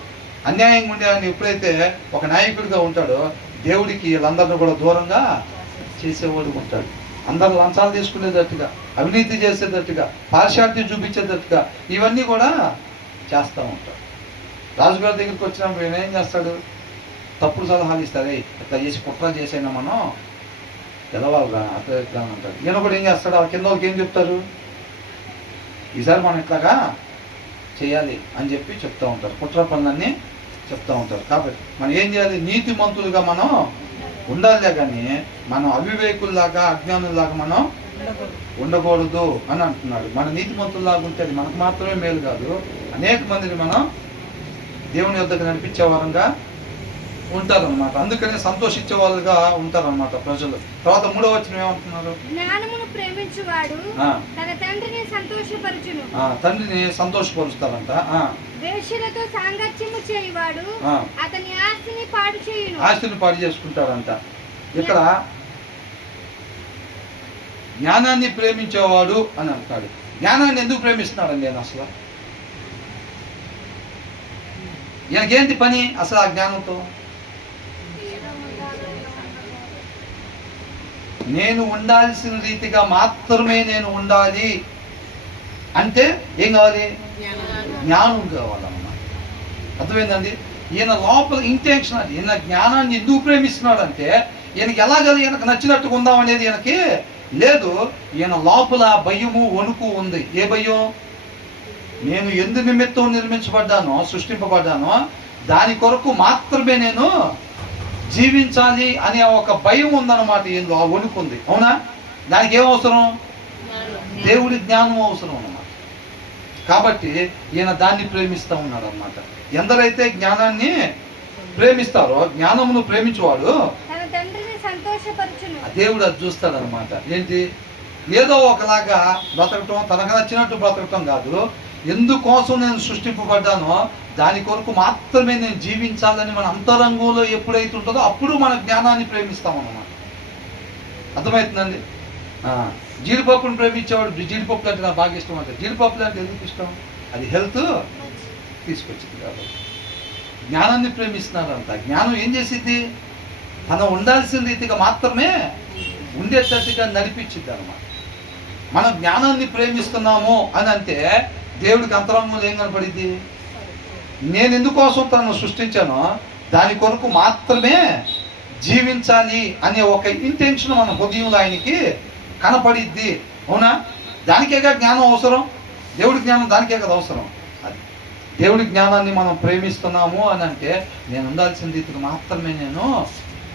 అన్యాయంగా ఉండే ఆయన ఎప్పుడైతే ఒక నాయకుడిగా ఉంటాడో దేవుడికి వీళ్ళందరినీ కూడా దూరంగా చేసేవాడు ఉంటాడు. అందరు లంచాలు తీసుకునేటట్టుగా, అవినీతి చేసేటట్టుగా, పార్షాలిటీ చూపించేటట్టుగా ఇవన్నీ కూడా చేస్తూ ఉంటాడు. రాజుగారి దగ్గరికి వచ్చినప్పుడు ఈయన ఏం చేస్తాడు? తప్పుడు సలహాలు ఇస్తారే, ఇట్లా చేసి కుట్ర చేసైనా మనం గెలవాలిరా అట్లా అంటాడు. ఈయన కూడా ఏం చేస్తాడు? ఆ కింద వాళ్ళకి ఏం చెప్తారు? ఈసారి మనం ఇట్లాగా చేయాలి అని చెప్పి చెప్తూ ఉంటారు, కుట్ర పనులన్నీ చెప్తూ ఉంటారు. కాబట్టి మనం ఏం చేయాలి? నీతిమంతులుగా మనం ఉండాలే కానీ మనం అవివేకుల్లాగా, అజ్ఞానుల్లాగా మనం ఉండకూడదు అని అంటున్నాడు. మన నీతిమంతుల్లాగా ఉంటే అది మనకు మాత్రమే మేలు కాదు, అనేక మందిని మనం దేవుని యొద్దకు నడిపించే వారంగా ఉంటారన్నమాట. అందుకని సంతోషించే వాళ్ళుగా ఉంటారన్నమాట ప్రజలు. తర్వాత 3వ వచనం ఏమంటున్నారు? జ్ఞానమును ప్రేమించువాడు తన తండ్రిని సంతోషపరచును. తండ్రిని సంతోషపరుస్తారంట. వేశ్యలతో సాంగత్యము చేయువాడు అతని ఆస్తిని పాడు చేయును. ఆస్తిని పాడు చేసుకుంటారంట. ఇక్కడ జ్ఞానాన్ని ప్రేమించేవాడు అని అంటాడు. జ్ఞానాన్ని ఎందుకు ప్రేమిస్తున్నాడండి నేను అసలు? ఈయనకేంటి పని అసలు ఆ జ్ఞానంతో? నేను ఉండాల్సిన రీతిగా మాత్రమే నేను ఉండాలి అంటే ఏం కావాలి? జ్ఞానం కావాలన్నమాట. అర్థమైందండి? ఈయన లోపల ఇంటెన్షన్ అది. ఈయన జ్ఞానాన్ని ఎందుకు ప్రేమిస్తున్నాడు అంటే ఈయనకి ఎలాగది ఈయనకు నచ్చినట్టుగా ఉందాం అనేది ఈయనకి లేదు. ఈయన లోపల భయము వణుకు ఉంది. ఏ భయం? నేను ఎందు నిమిత్తం నిర్మించబడ్డానో సృష్టింపబడ్డానో దాని కొరకు మాత్రమే నేను జీవించాలి అనే ఒక భయం ఉందన్నమాట. ఈయనలో ఆ వణుకు ఉంది. అవునా? దానికి ఏం అవసరం? దేవుడి జ్ఞానం అవసరం అన్నమాట. కాబట్టి ఈయన దాన్ని ప్రేమిస్తూ ఉన్నాడు అన్నమాట. ఎందరైతే జ్ఞానాన్ని ప్రేమిస్తారో, జ్ఞానమును ప్రేమించేవాడు దేవుడు అది చూస్తాడనమాట. ఏంటి? ఏదో ఒకలాగా బ్రతకటం, తనకు నచ్చినట్టు బ్రతకటం కాదు. ఎందుకోసం నేను సృష్టింపబడ్డానో దాని కొరకు మాత్రమే నేను జీవించాలని మన అంతరంగంలో ఎప్పుడైతే ఉంటుందో అప్పుడు మన జ్ఞానాన్ని ప్రేమిస్తామన్నమాట. అర్థమవుతుందండి? జీడిపప్పును ప్రేమించేవాడు జీడిపప్పులు అంటే నాకు బాగా ఇష్టం అంటే. జీడిపప్పులు అంటే ఎందుకు ఇష్టం? అది హెల్త్ తీసుకొచ్చింది కాబట్టి. జ్ఞానాన్ని ప్రేమిస్తున్నారంట. జ్ఞానం ఏం చేసింది? తను ఉండాల్సిన రీతిగా మాత్రమే ఉండేటట్టుగా నడిపించింది అన్నమాట. మనం జ్ఞానాన్ని ప్రేమిస్తున్నాము అని అంటే దేవుడికి అంతరంగంలో ఏం కనపడింది? నేను ఎందుకోసం తనను సృష్టించానో దాని కొరకు మాత్రమే జీవించాలి అనే ఒక ఇంటెన్షన్ మన హృదయంలో ఆయనకి కనపడిద్ది. అవునా? దానికేగా జ్ఞానం అవసరం. దేవుడి జ్ఞానం దానికే కదా అవసరం. అది దేవుడి జ్ఞానాన్ని మనం ప్రేమిస్తున్నాము అని అంటే నేను ఉండాల్సిన రీతికి మాత్రమే నేను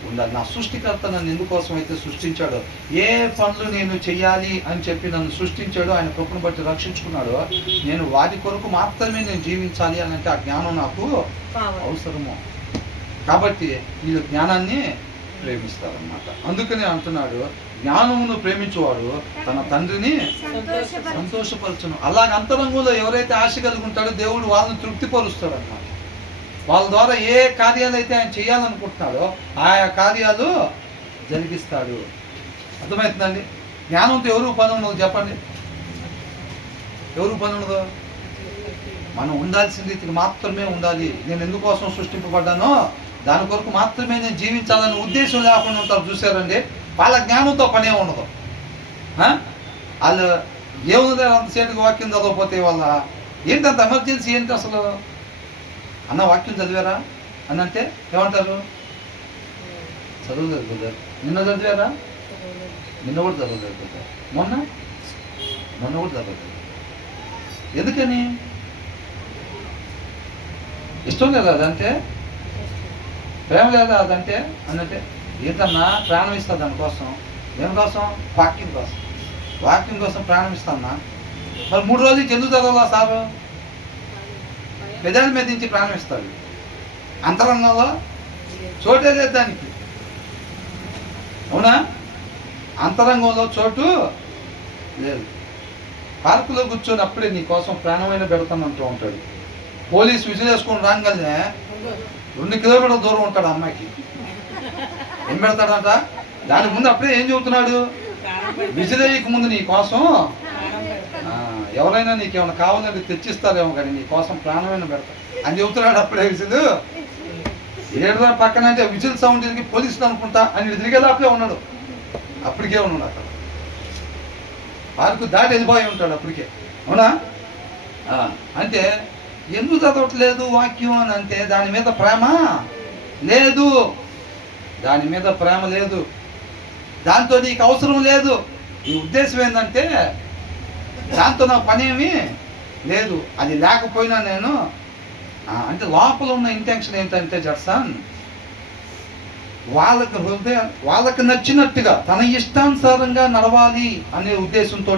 ఉండాలి. నా సృష్టికర్త నన్ను ఎందుకోసం అయితే సృష్టించాడో, ఏ పనులు నేను చెయ్యాలి అని చెప్పి నన్ను సృష్టించాడో, ఆయన కృపను బట్టి రక్షించుకున్నాడో, నేను వాటి కొరకు మాత్రమే నేను జీవించాలి అని అంటే ఆ జ్ఞానం నాకు అవసరము. కాబట్టి వీళ్ళు జ్ఞానాన్ని ప్రేమిస్తారన్నమాట. అందుకనే అంటున్నాడు, జ్ఞానమును ప్రేమించేవాడు తన తండ్రిని సంతోషపరచును. అలాగ అంతరంగంలో ఎవరైతే ఆశ కలిగి ఉంటాడో దేవుడు వాళ్ళని తృప్తిపరుస్తాడు అన్నమాట. వాళ్ళ ద్వారా ఏ కార్యాలు అయితే ఆయన చేయాలనుకుంటున్నాడో ఆయా కార్యాలు జరిగిస్తాడు. అర్థమవుతుందండి? జ్ఞానంతో ఎవరు పని ఉండదు చెప్పండి? ఎవరు పని ఉండదు? మనం ఉండాల్సిన రీతికి మాత్రమే ఉండాలి. నేను ఎందుకోసం సృష్టింపబడ్డానో దాని కొరకు మాత్రమే నేను జీవించాలనే ఉద్దేశం లేకుండా ఉంటారు. చూసారండి? వాళ్ళ జ్ఞానంతో పనే ఉండదు. వాళ్ళు ఏముంది అంతసేటుగా వాక్యం చదవకపోతే వాళ్ళ ఏంటంత ఎమర్జెన్సీ ఏంటి అసలు? అన్న వాక్యం చదివారా అని అంటే ఏమంటారు? చదవలేదు కదా. నిన్న చదివారా? నిన్న కూడా చదవలేదు కదా. మొన్న కూడా చదవలేదు. ఎందుకని? ఇష్టం లేదా అదంటే? ప్రేమ లేదా అదంటే అనంటే? ఏంటన్నా ప్రాణం ఇస్తా దానికోసం. దేనికోసం? వాక్యం కోసం ప్రాణం ఇస్తాన్నా. మరి 3 రోజులకి ఎందుకు చదవాలా సారు? పెదాల మీద నుంచి ప్రాణం ఇస్తాడు. అంతరంగంలో చోటే లేదు దానికి. అవునా? అంతరంగంలో చోటు లేదు. పార్కులో కూర్చొని అప్పుడే నీ కోసం ప్రాణమైన పెడతానంటూ ఉంటాడు. పోలీసు విజిలేసుకొని రాగానే 2 కిలోమీటర్ల దూరం ఉంటాడు అమ్మాయికి. ఏం పెడతాడంట? దాని ముందు అప్పుడే ఏం చెబుతున్నాడు? విజిలేయక ముందు నీ కోసం ఎవరైనా నీకేమైనా కావాలంటే తెచ్చిస్తారేమో కానీ నీ కోసం ప్రాణమైన పెడతా అని చెబుతున్నాడు. అప్పుడే విజిల్ ఏడురా పక్కన అంటే విజిల్ సౌండ్ తిరిగి పోలీసులు అనుకుంటా అని తిరిగేలా అప్పుడే ఉన్నాడు. అప్పటికే ఉన్నాడు అక్కడ. పార్కు దాటి వెళ్ళిపోయి ఉంటాడు అప్పటికే. అవునా? అంటే ఎందుకు చదవట్లేదు వాక్యం అని అంటే దాని మీద ప్రేమ లేదు. దాని మీద ప్రేమ లేదు. దాంతో నీకు అవసరం లేదు. నీ ఉద్దేశం ఏంటంటే దాంతో నాకు పనేమీ లేదు. అది లేకపోయినా నేను అంటే లోపల ఉన్న ఇంటెన్షన్ ఏంటంటే జడ్సన్ వాళ్ళకి నచ్చినట్టుగా తన ఇష్టానుసారంగా నడవాలి అనే ఉద్దేశంతో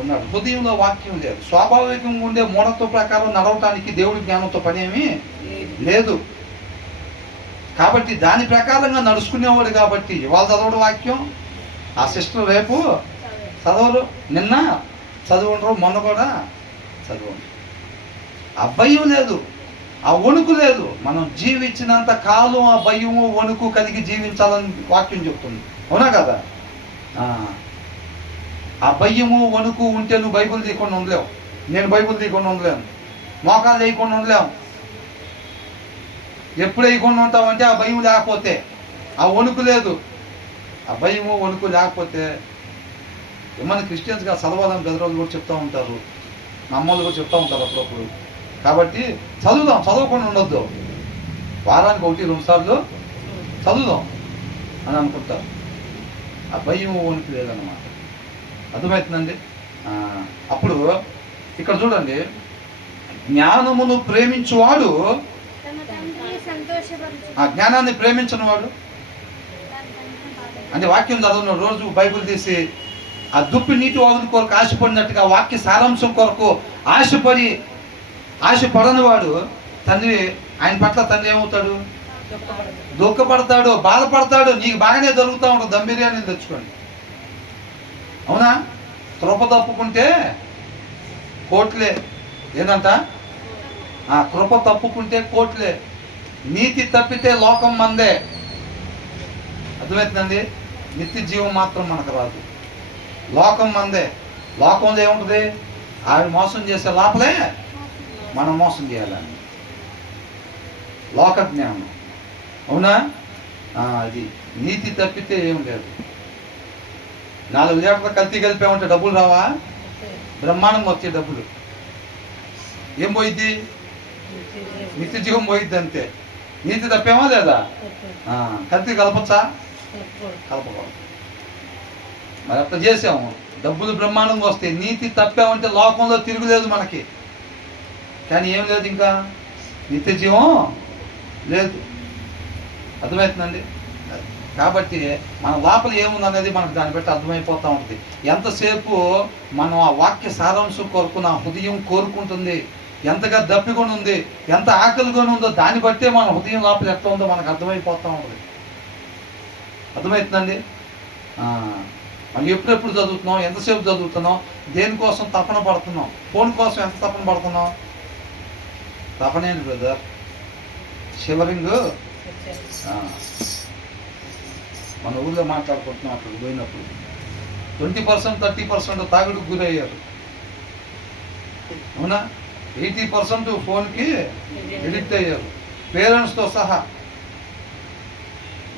ఉన్నాడు. హృదయంలో వాక్యం లేదు. స్వాభావికంగా ఉండే మూఢత్వ ప్రకారం నడవటానికి దేవుడి జ్ఞానంతో పనేమీ లేదు. కాబట్టి దాని ప్రకారంగా నడుచుకునేవాడు. కాబట్టి ఇవాళ చదవడు వాక్యం, ఆ సిస్టర్ రేపు చదవరు, నిన్న చదువుండరు, మొన్న కూడా చదవండి. ఆ భయం లేదు, ఆ వణుకు లేదు. మనం జీవించినంత కాలం ఆ భయము వణుకు కలిగి జీవించాలని వాక్యం చెప్తుంది. అవునా కదా? ఆ భయము వణుకు ఉంటే నువ్వు బైబిల్ తీయకుండా ఉండలేవు. నేను బైబిల్ తీయకుండా ఉండలేను. మోకాలు వేయకుండా ఉండలేము. ఎప్పుడు వేయకుండా ఉంటామంటే ఆ భయం లేకపోతే, ఆ వణుకు లేదు. ఆ భయము వణుకు లేకపోతే ఏమన్నా క్రిస్టియన్స్గా చదవాలని పెద్దవాళ్ళు కూడా చెప్తూ ఉంటారు, మా అమ్మలు కూడా చెప్తూ ఉంటారు అప్పుడప్పుడు. కాబట్టి చదువుదాం, చదవకుండా ఉండొద్దు. వారానికి 1-2 సార్లు చదువుదాం అని అనుకుంటారు. ఆ భయం వణుకు లేదన్నమాట. అర్థమవుతుందండి. అప్పుడు ఇక్కడ చూడండి, జ్ఞానమును ప్రేమించువాడు, ఆ జ్ఞానాన్ని ప్రేమించిన వాడు అంటే వాక్యం చదవను, రోజు బైబిల్ తీసి ఆ దుప్పి నీటి వాగుల కొరకు ఆశపడినట్టుగా వాక్య సారాంశం కొరకు ఆశపడని వాడు తండ్రి, ఆయన పట్ల తండ్రి ఏమవుతాడు? దుఃఖపడతాడు, బాధపడతాడు. నీకు బాగానే జరుగుతూ ఉంటుంది, దమ్ బిర్యానీ తెచ్చుకోండి. అవునా? కృప తప్పుకుంటే కోట్లే. ఏందంట? కృప తప్పుకుంటే కోట్లే, నీతి తప్పితే లోకం మందే. అర్థమవుతుందండి. నిత్య జీవం మాత్రం మనకు రాదు, లోకం మందే. లోకంలో ఏముంటుంది? ఆవిడ మోసం చేసే లోపలే మనం మోసం చేయాలని లోక జ్ఞానం. అవునా? అది నీతి తప్పితే ఏం లేదు. 4 లీటర్ల కల్తీ కలిపామంటే డబ్బులు రావా? బ్రహ్మాండంగా వచ్చే డబ్బులు. ఏం పోయిద్ది? నిత్య జీవం పోయిద్ది అంతే. నీతి తప్పేమా లేదా? కల్తీ కలపచ్చా? కలపకూడదు. మరి అట్లా చేసాము, డబ్బులు బ్రహ్మాండంగా వస్తాయి. నీతి తప్పామంటే లోకంలో తిరుగులేదు మనకి. కానీ ఏం లేదు, ఇంకా నిత్య జీవం లేదు. అర్థమవుతుందండి. కాబట్టి మన లోపల ఏముందనేది మనకు దాన్ని బట్టి అర్థమైపోతూ ఉంటుంది. ఎంతసేపు మనం ఆ వాక్య సారాంశం కొరకు నా హృదయం కోరుకుంటుంది, ఎంతగా దప్పికొని ఉంది, ఎంత ఆకలికొని ఉందో దాన్ని బట్టే మన హృదయం లోపల ఎట్లా ఉందో మనకు అర్థమైపోతూ ఉంటుంది. అర్థమవుతుందండి. మనం ఎప్పుడెప్పుడు చదువుతున్నాం, ఎంతసేపు చదువుతున్నాం, దేనికోసం తపన పడుతున్నాం, ఫోన్ కోసం ఎంత తపన పడుతున్నాం? తపనేంటి బ్రదర్? షివరింగ్. మన ఊళ్ళో మాట్లాడుకుంటున్నాం, అక్కడ పోయినప్పుడు 20% 30% తాగుడుకు గురయ్యారు. అవునా? 80% ఫోన్కి ఎడిక్ట్ అయ్యారు, పేరెంట్స్తో సహా.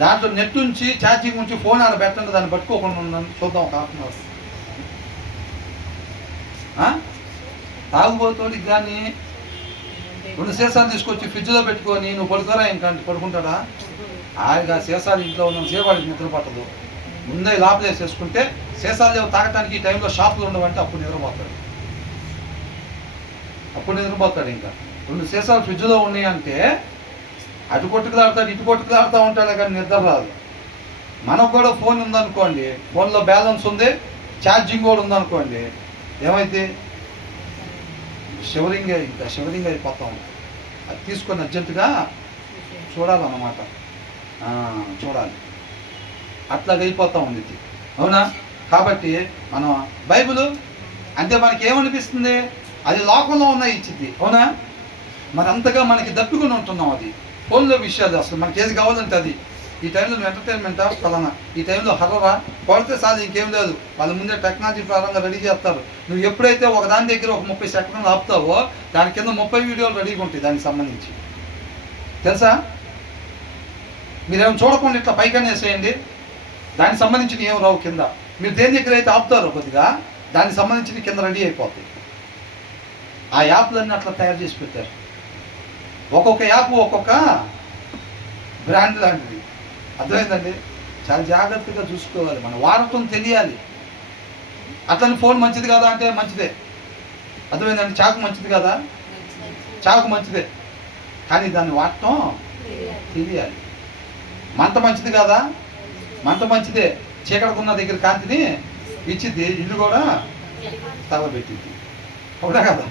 దాంట్లో నెట్ ఉంచి ఛార్జింగ్ ఉంచి ఫోన్ ఆడ పెట్టండి, దాన్ని పట్టుకోకుండా ఉన్నాను. చూద్దాం ఒక హాఫ్ అన్ అవర్. తాగుబోతోడికి కానీ 2 సీసాలు తీసుకొచ్చి ఫ్రిడ్జ్లో పెట్టుకొని నువ్వు పడుకోరా ఇంకంటే పడుకుంటాడా? ఆయన సీసాలు ఇంట్లో ఉన్న సేవాడికి నిద్ర పట్టదు. ముందే లోపలేసేసుకుంటే సీసాలు లేవు తాగటానికి, ఈ టైంలో షాపులు ఉండవంటే అప్పుడు నిద్రపోతాడు. ఇంకా 2 సీసాలు ఫ్రిడ్జ్లో ఉన్నాయంటే అటు కొట్టుకులాడతాడు, ఇటు కొట్టుకులాడుతూ ఉంటాడు, కానీ నిద్ర రాదు. మనకు కూడా ఫోన్ ఉందనుకోండి, ఫోన్లో బ్యాలెన్స్ ఉంది, ఛార్జింగ్ కూడా ఉందనుకోండి, ఏమైతే షివరింగ్ అయిపోతాం. అది తీసుకొని అర్జెంటుగా చూడాలన్నమాట. చూడాలి, అట్లాగ అయిపోతూ ఉంది. అవునా? కాబట్టి మనం బైబిల్ అంటే మనకి ఏమనిపిస్తుంది? అది లోకంలో ఉన్న ఇచ్చింది. అవునా? మరి అంతగా మనకి దప్పుకొని ఉంటున్నాం. అది ఫోన్లో విషయాలు అసలు మనకి ఏది కావాలంటే అది. ఈ టైంలో నువ్వు ఎంటర్టైన్మెంటా ఫలానా, ఈ టైంలో హర్రరా కొడితే చాలు, ఇంకేం లేదు. వాళ్ళ ముందే టెక్నాలజీ పరంగా రెడీ చేస్తారు. నువ్వు ఎప్పుడైతే ఒక దాని దగ్గర ఒక 30 సెకండ్లు ఆపుతావో దాని కింద 30 వీడియోలు రెడీగా ఉంటాయి దానికి సంబంధించి. తెలుసా? మీరేమో చూడకుండా ఇట్లా పైకనే వేసేయండి, దానికి సంబంధించిన ఏం రావు కింద. మీరు దేని దగ్గర అయితే ఆపుతారో కొద్దిగా దానికి సంబంధించిన కింద రెడీ అయిపోతాయి. ఆ యాప్లన్నీ అట్లా తయారు చేసి పెట్టారు. ఒక్కొక్క యాప్ ఒక్కొక్క బ్రాండ్ లాంటిది. అర్థమైందండి. చాలా జాగ్రత్తగా చూసుకోవాలి, మనం వాడటం తెలియాలి. అట్లని ఫోన్ మంచిది కదా అంటే మంచిదే. అర్థమైందండి. చాకు మంచిది కదా, చాకు మంచిదే, కానీ దాన్ని వాడటం తెలియాలి. మంట మంచిది కదా, మంట మంచిదే, చీకటికున్న దగ్గర కాంతిని ఇచ్చిద్ది, ఇల్లు కూడా తగలబెట్టింది. అవునా కదా?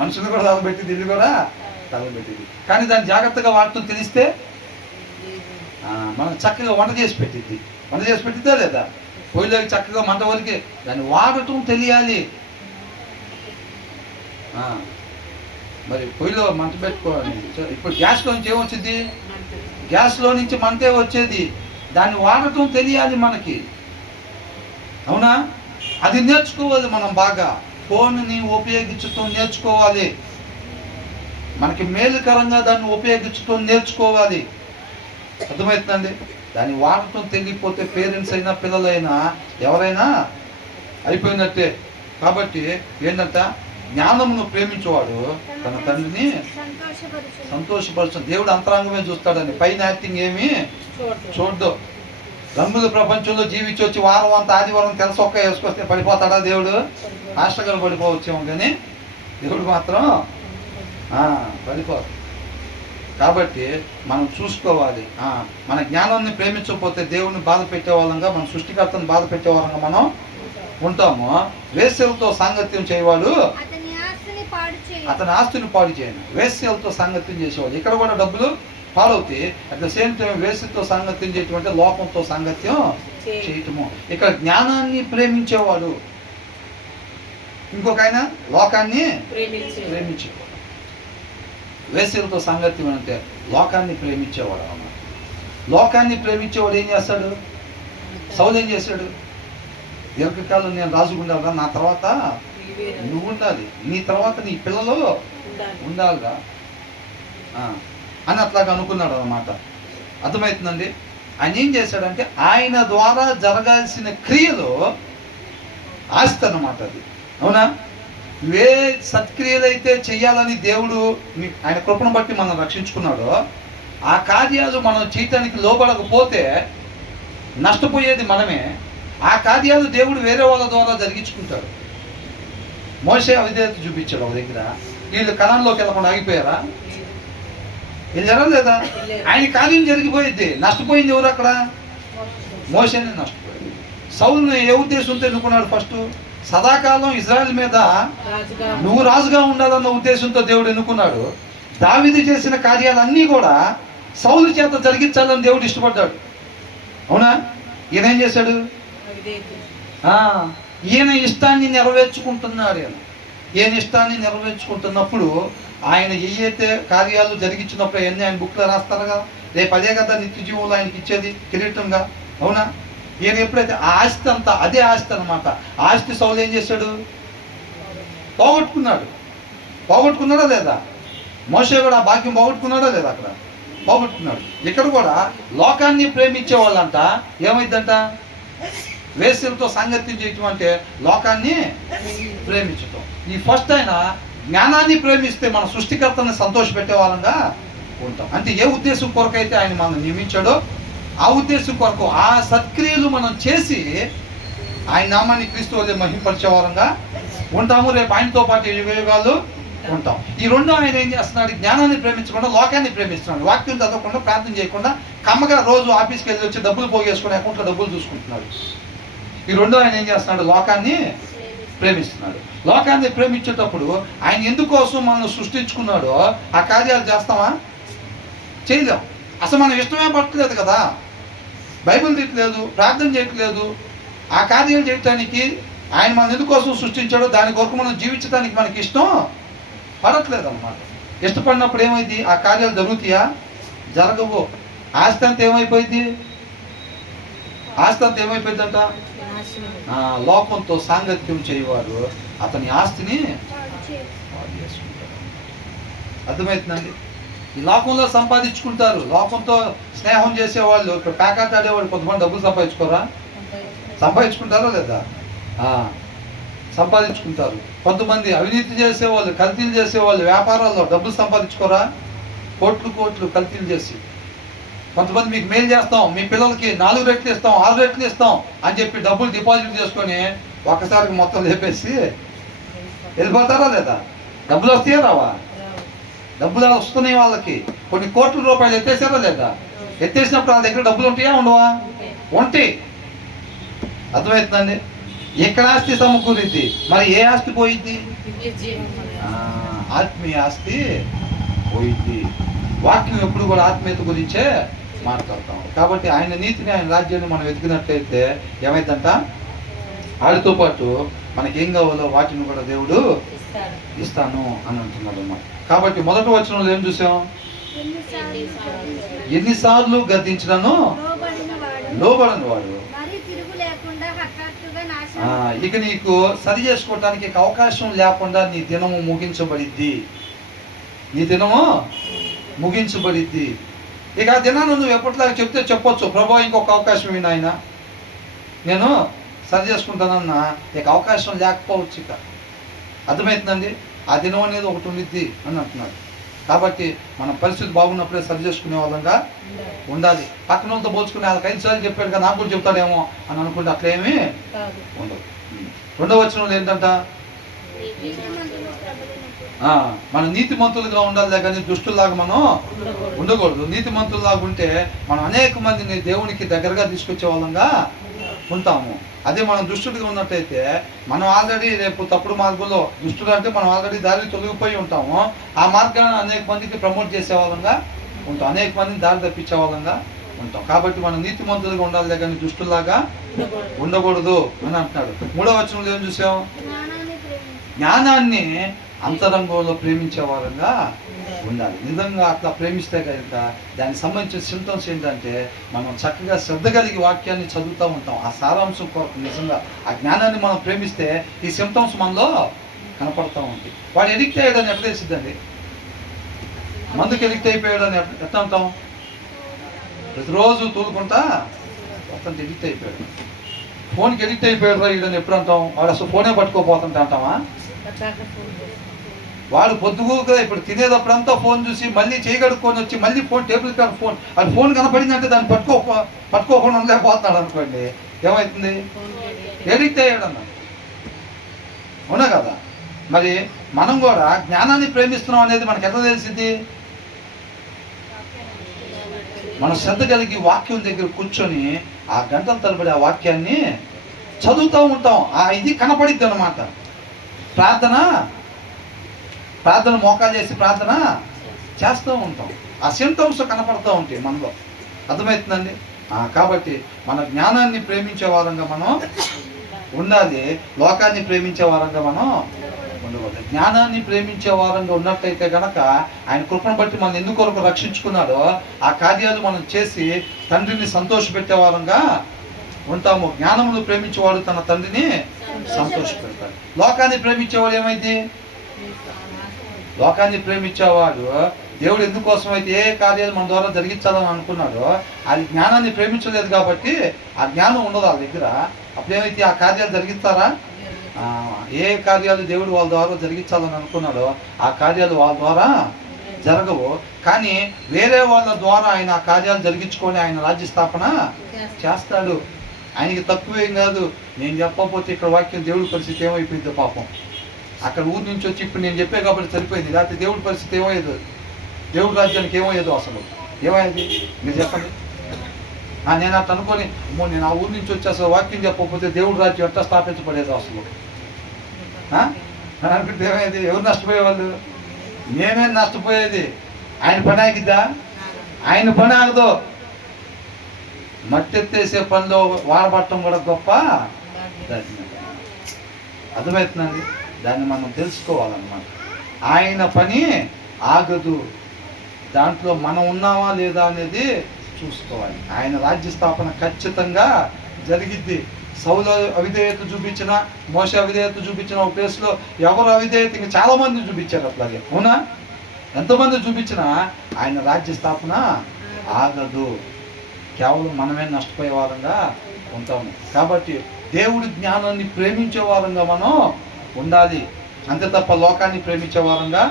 మనుషులు కూడా తగలబెట్టింది, ఇల్లు కూడా తగలబెట్టింది. కానీ దాన్ని జాగ్రత్తగా వాడటం తెలిస్తే మనం చక్కగా వంట చేసి పెట్టిద్దా లేదా? పొయ్యిలోకి చక్కగా మంట వరకే దాన్ని వాడటం తెలియాలి. మరి పొయ్యిలో మంట పెట్టుకోవాలి. ఇప్పుడు గ్యాస్లో నుంచి ఏమొచ్చింది? గ్యాస్లో నుంచి మంటే వచ్చేది. దాన్ని వాడటం తెలియాలి మనకి. అవునా? అది నేర్చుకోవాలి మనం బాగా. ఫోన్ని ఉపయోగించటం నేర్చుకోవాలి, మనకి మేలుకరంగా దాన్ని ఉపయోగించటం నేర్చుకోవాలి. అర్థమవుతుందండి. దాన్ని వాడటం తెలియకపోతే పేరెంట్స్ అయినా పిల్లలైనా ఎవరైనా అయిపోయినట్టే. కాబట్టి ఏంటంట, జ్ఞానమును ప్రేమించేవాడు తన తండ్రిని సంతోషపరచు. దేవుడు అంతరంగమే చూస్తాడని, పైన యాక్టింగ్ ఏమి చూడ్డు. రంగుల ప్రపంచంలో జీవించి వచ్చి వారం అంతా ఆదివారం తెలసొక్క వేసుకొస్తే పడిపోతాడా దేవుడు? మాస్టర్ గారు పడిపోవచ్చేమో, కానీ దేవుడు మాత్రం పడిపోదు. కాబట్టి మనం చూసుకోవాలి. మన జ్ఞానాన్ని ప్రేమించకపోతే దేవుడిని బాధ పెట్టేవాళ్ళంగా, మన సృష్టికర్తను బాధ పెట్టేవాళ్ళంగా మనం ఉంటాము. వేశ్యలతో సాంగత్యం చేయవాడు అతని ఆస్తిని పాడు చేయను. వేశ్యలతో సాంగత్యం చేసేవాడు. ఇక్కడ కూడా డబ్బులు పాడవుతాయి. అట్ ద సేమ్ టైం వేశ్యతో సాంగత్యం చేయటం అంటే లోకంతో సాంగత్యం చేయటము. ఇక్కడ జ్ఞానాన్ని ప్రేమించేవాడు, ఇంకొక ఆయన లోకాన్ని ప్రేమించేవాడు. వేశ్యలతో సాంగత్యం అంటే లోకాన్ని ప్రేమించేవాడు అన్నమాట. లోకాన్ని ప్రేమించేవాడు ఏం చేస్తాడు? సౌలు ఏం చేశాడు? దీర్ఘకాలం నేను రాజుకుండాలిరా, నా తర్వాత నువ్వు ఉండాలి, నీ తర్వాత నీ పిల్లలు ఉండాలిరా అని అట్లాగా అనుకున్నాడు అన్నమాట. అర్థమవుతుందండి? ఆయన ఏం చేశాడంటే ఆయన ద్వారా జరగాల్సిన క్రియలు ఆస్తి అన్నమాట అది. అవునా? ఏ సత్క్రియలు అయితే చెయ్యాలని దేవుడు ఆయన కృపను బట్టి మనం రక్షించుకున్నాడో ఆ కార్యాలు మనం చేయటానికి లోబడకపోతే నష్టపోయేది మనమే. ఆ కార్యాలు దేవుడు వేరే వాళ్ళ ద్వారా జరిగించుకుంటాడు. మోషే అవిధేయత చూపించాడు ఒక దగ్గర. వీళ్ళు కణంలోకి వెళ్ళకుండా ఆగిపోయారా? వెళ్ళారా లేదా? ఆయన కార్యం జరిగిపోయింది. నష్టపోయింది ఎవరు అక్కడ? మోషేనే నష్టపోయింది. సౌలుని ఏ ఉద్దేశంతో ఎన్నుకున్నాడు? ఫస్ట్ సదాకాలం ఇజ్రాయెల్ మీద నువ్వు రాజుగా ఉండాలన్న ఉద్దేశంతో దేవుడు ఎన్నుకున్నాడు. దావీదు చేసిన కార్యాలన్నీ కూడా సౌలు చేత జరిగించాలని దేవుడు ఇష్టపడ్డాడు. అవునా? ఈయన ఏం చేశాడు? ఈయన ఇష్టాన్ని నెరవేర్చుకుంటున్నాడు. ఈయన ఇష్టాన్ని నెరవేర్చుకుంటున్నప్పుడు ఆయన ఏవైతే కార్యాలు జరిగించినప్పుడు అవన్నీ ఆయన బుక్లో రాస్తారు కదా. రేపు అదే కదా నిత్య జీవంలో ఆయనకి ఇచ్చేది కిరీటంగా. అవునా? ఈయన ఎప్పుడైతే ఆ ఆస్తి అంతా అదే ఆస్తి అనమాట. ఆస్తి సౌలు ఏం చేశాడు? పోగొట్టుకున్నాడా లేదా? మోషే కూడా ఆ భాగ్యం పోగొట్టుకున్నాడా లేదా? అక్కడ పోగొట్టుకున్నాడు. ఇక్కడ కూడా లోకాన్ని ప్రేమించే వాళ్ళంట ఏమైందంట? వేశ్యలతో సాంగత్యం చేయటం అంటే లోకాన్ని ప్రేమించటం. ఈ ఫస్ట్ ఆయన జ్ఞానాన్ని ప్రేమిస్తే మన సృష్టికర్తని సంతోషపెట్టే వాళ్ళంగా ఉంటాం. అంటే ఏ ఉద్దేశం కొరకైతే ఆయన మనం నియమించాడో ఆ ఉద్దేశం కొరకు ఆ సత్క్రియలు మనం చేసి ఆయన నామాన్ని క్రీస్తు వలె మహింపరిచే వారంగా ఉంటాము. రేపు ఆయనతో పాటు యుగాలు ఉంటాం. ఈ రెండు ఆయన ఏం చేస్తున్నాడు? జ్ఞానాన్ని ప్రేమించకుండా లోకాన్ని ప్రేమిస్తున్నాడు. వాక్యం చదవకుండా, ప్రార్థన చేయకుండా, కమ్మగా రోజు ఆఫీస్కి వెళ్ళి వచ్చి డబ్బులు పోగేసుకుని అకౌంట్లో డబ్బులు చూసుకుంటున్నాడు. ఈ రెండు ఆయన ఏం చేస్తున్నాడు? లోకాన్ని ప్రేమిస్తున్నాడు. లోకాన్ని ప్రేమించేటప్పుడు ఆయన ఎందుకోసం మనం సృష్టించుకున్నాడో ఆ కార్యాలు చేస్తామా? చేయలేం. అసలు మనం ఇష్టమే పట్టలేదు కదా. బైబిల్ తీయట్లేదు, ప్రార్థన చేయట్లేదు. ఆ కార్యాలు చేయటానికి ఆయన మన ఎందుకోసం సృష్టించాడో దాని కొరకు మనం జీవించడానికి మనకి ఇష్టం పడట్లేదు అన్నమాట. ఇష్టపడినప్పుడు ఏమైంది? ఆ కార్యాలు జరుగుతాయా? జరగవు. ఆస్తి అంతా ఏమైపోయింది? ఆస్తి అంతా ఏమైపోయిందంట? లోకంతో సాంగత్యం చేయవాడు అతని ఆస్తిని పాడు చేసుకుంటాడు. అర్థమవుతుందండి? ఈ లోకంలో సంపాదించుకుంటారు. లోకంతో స్నేహం చేసేవాళ్ళు, ఇప్పుడు ప్యాకెట్ ఆడేవాళ్ళు కొంతమంది డబ్బులు సంపాదించుకుంటారా లేదా? సంపాదించుకుంటారు. కొంతమంది అవినీతి చేసేవాళ్ళు, కల్తీలు చేసేవాళ్ళు వ్యాపారాల్లో డబ్బులు సంపాదించుకోరా? కోట్లు కల్తీలు చేసి. కొంతమంది మీకు మెయిల్ చేస్తాం, మీ పిల్లలకి 4 రెట్లు ఇస్తాం, 6 రెట్లు ఇస్తాం అని చెప్పి డబ్బులు డిపాజిట్ చేసుకొని ఒక్కసారికి మొత్తం లేపేసి వెళ్ళిపోతారా లేదా? డబ్బులు వస్తాయా రావా? డబ్బులు వస్తున్నాయి వాళ్ళకి. కొన్ని కోట్ల రూపాయలు ఎత్తేసారా లేదా? ఎత్తేసినప్పుడు వాళ్ళ దగ్గర డబ్బులు ఉంటాయా? ఉండవా? ఉంటాయి. అర్థమవుతుందండి? ఎక్కడ ఆస్తి సమకూరిద్ది, మరి ఏ ఆస్తి పోయిద్ది? ఆత్మీయ ఆస్తి పోయిద్ది. వాక్యం ఎప్పుడు కూడా ఆత్మీయత గురించే మాట్లాడతాం. కాబట్టి ఆయన నీతిని, ఆయన రాజ్యాన్ని మనం వెతికినట్లయితే ఏమైందంట? వాటితో పాటు మనకి ఏం కావాలో వాటిని కూడా దేవుడు ఇస్తాను అని అంటున్నాడు అన్నమాట. కాబట్టి మొదటి వచనంలో ఏం చూసాం? ఎన్నిసార్లు గద్దించినను లోబడని వాడు. ఇక నీకు సరి చేసుకోవటానికి అవకాశం లేకుండా నీ దినము ముగించబడిద్ది. ఇక ఆ దినాన్ని నువ్వు ఎప్పటిలాగా చెప్తే చెప్పొచ్చు, ప్రభు ఇంకొక అవకాశం ఇవ్వండి ఆయన, నేను సరి చేసుకుంటానన్నా. ఇక అవకాశం లేకపోవచ్చు. ఇక అర్థమవుతుందండి. ఆ దినం అనేది ఒకటి ఉండిద్ది అని అంటున్నాడు. కాబట్టి మన పరిస్థితి బాగున్నప్పుడే సరి చేసుకునే వాళ్ళంగా ఉండాలి. పక్కన వాళ్ళతో పోల్చుకునే వాళ్ళకి 5 సార్లు చెప్పాడు కదా, నాకు కూడా చెప్తాడేమో అని అనుకుంటే అట్లేమీ ఉండదు. 2వ వచనంలో ఏంటంట, మన నీతిమంతులుగా ఉండాలి కానీ దుష్టుల్లాగా మనం ఉండకూడదు. నీతిమంతుల్లాగా ఉంటే మనం అనేక మందిని దేవునికి దగ్గరగా తీసుకొచ్చే వాళ్ళంగా ఉంటాము. అదే మనం దుష్టుడిగా ఉన్నట్టయితే మనం ఆల్రెడీ రేపు తప్పుడు మార్గంలో, దుష్టుడు అంటే మనం ఆల్రెడీ దారి తొలగిపోయి ఉంటాము, ఆ మార్గాన్ని అనేక మందికి ప్రమోట్ చేసే వాళ్ళంగా ఉంటాం, అనేక మందిని దారి తప్పించే వాళ్ళంగా ఉంటాం. కాబట్టి మనం నీతిమంతులుగా ఉండాలి కానీ దుష్టుల్లాగా ఉండకూడదు అని అంటున్నాడు. 3వ వచనంలో ఏం చూసాం, జ్ఞానాన్ని అంతరంగంలో ప్రేమించే వారంగా ఉండాలి. నిజంగా అట్లా ప్రేమిస్తే కనుక దానికి సంబంధించిన సింటమ్స్ ఏంటంటే, మనం చక్కగా శ్రద్ధ కలిగి వాక్యాన్ని చదువుతూ ఉంటాం. ఆ సారాంశం కొరకు నిజంగా ఆ జ్ఞానాన్ని మనం ప్రేమిస్తే ఈ సింటమ్స్ మనలో కనపడుతూ ఉంటాయి. వాడు ఎడిక్ట్ అయ్యాడని ఎట్లా తెలిసిద్దండి? మందుకు ఎడిక్ట్ అయిపోయాడని ఎట్లా అంటాం? ప్రతిరోజు తూలుకుంటా మొత్తం ఎడిక్ట్ అయిపోయాడు. ఫోన్కి ఎడిక్ట్ అయిపోయాడు రా వీడని ఎప్పుడు అంటాం? వాడు అసలు ఫోనే పట్టుకోపోతుంటే అంటామా? వాడు పొద్దుగూరుగా ఇప్పుడు తినేటప్పుడంతా ఫోన్ చూసి మళ్ళీ చేయగడుక్కొని వచ్చి మళ్ళీ ఫోన్ టేబుల్ కాడ ఫోన్, అది ఫోన్ కనపడిందంటే దాన్ని పట్టుకోకుండా ఉండలేకపోతున్నాడు అనుకోండి, ఏమవుతుంది? ఎడిక్ట్ అయ్యాడు అన్న. అవునా కదా? మరి మనం కూడా జ్ఞానాన్ని ప్రేమిస్తున్నాం అనేది మనకు ఎట్లా తెలిసింది? మనం శ్రద్ధ కలిగి వాక్యం దగ్గర కూర్చొని ఆ గంటల తరబడి ఆ వాక్యాన్ని చదువుతూ ఉంటాం. ఆ ఇది కనపడిద్ది అన్నమాట. ప్రార్థన మోకాలు చేసి ప్రార్థన చేస్తూ ఉంటాం. ఆ సింటమ్స్ కనపడుతూ ఉంటాయి మనలో. అర్థమవుతుందండి? కాబట్టి మన జ్ఞానాన్ని ప్రేమించే వారంగా మనం ఉండాలి, లోకాన్ని ప్రేమించే వారంగా మనం ఉండకూడదు. జ్ఞానాన్ని ప్రేమించే వారంగా ఉన్నట్టయితే కనుక ఆయన కృపను బట్టి మనం ఎందుకొరకు రక్షించుకున్నాడో ఆ కార్యాలు మనం చేసి తండ్రిని సంతోషపెట్టే వారంగా ఉంటాము. జ్ఞానమును ప్రేమించేవాడు తన తండ్రిని సంతోషపెడతాడు. లోకాన్ని ప్రేమించేవాడు ఏమైంది? లోకాన్ని ప్రేమించేవాడు దేవుడు ఎందుకోసం అయితే ఏ కార్యాలు మన ద్వారా జరిగించాలని అనుకున్నాడో అది జ్ఞానాన్ని ప్రేమించలేదు కాబట్టి ఆ జ్ఞానం ఉండదు వాళ్ళ దగ్గర. అప్పుడేమైతే ఆ కార్యాలు జరిగిస్తారా? ఏ కార్యాలు దేవుడు వాళ్ళ ద్వారా జరిగించాలని అనుకున్నాడో ఆ కార్యాలు వాళ్ళ ద్వారా జరగవు. కానీ వేరే వాళ్ళ ద్వారా ఆయన ఆ కార్యాలు జరిగించుకొని ఆయన రాజ్య స్థాపన చేస్తాడు. ఆయనకి తక్కువేం కాదు. నేను చెప్పకపోతే ఇక్కడ వాక్యం దేవుడి పరిస్థితి ఏమైపోయిందో పాపం. అక్కడ ఊరి నుంచి వచ్చి ఇప్పుడు నేను చెప్పే కాబట్టి సరిపోయింది, లేకపోతే దేవుడి పరిస్థితి ఏమయ్యేదో, దేవుడి రాజ్యానికి ఏమయ్యేదో అసలు ఏమయ్యేది మీరు చెప్పండి. నేను అట్లా అనుకొని నేను ఆ ఊరి నుంచి వచ్చి అసలు వాక్యం చెప్పకపోతే దేవుడి రాజ్యం ఎట్లా స్థాపించబడేదో అసలు అనుకుంటే ఏమయ్యేది? ఎవరు నష్టపోయేవాళ్ళు? నేనే నష్టపోయేది. ఆయన పని ఆగిద్దా? ఆయన పని ఆగదు. మట్టెత్తేసే పనిలో వాడబట్టడం కూడా గొప్ప. అర్థమవుతుందండి? దాన్ని మనం తెలుసుకోవాలన్నమాట. ఆయన పని ఆగదు. దాంట్లో మనం ఉన్నామా లేదా అనేది చూసుకోవాలి. ఆయన రాజ్య స్థాపన ఖచ్చితంగా జరిగిద్ది. సౌలు అవిధేయత చూపించిన, మోషే అవిధేయత చూపించిన ఒక ప్లేస్లో ఎవరు అవిధేయత ఇంకా చాలా మంది చూపించారు. అట్లాగే అవునా? ఎంతమంది చూపించినా ఆయన రాజ్య స్థాపన ఆగదు. కేవలం మనమే నష్టపోయే వారంగా ఉంటాము. కాబట్టి దేవుడి జ్ఞానాన్ని ప్రేమించే వారంగా మనం ఉండాలి, అంతే తప్ప లోకాన్ని ప్రేమించే వారంగా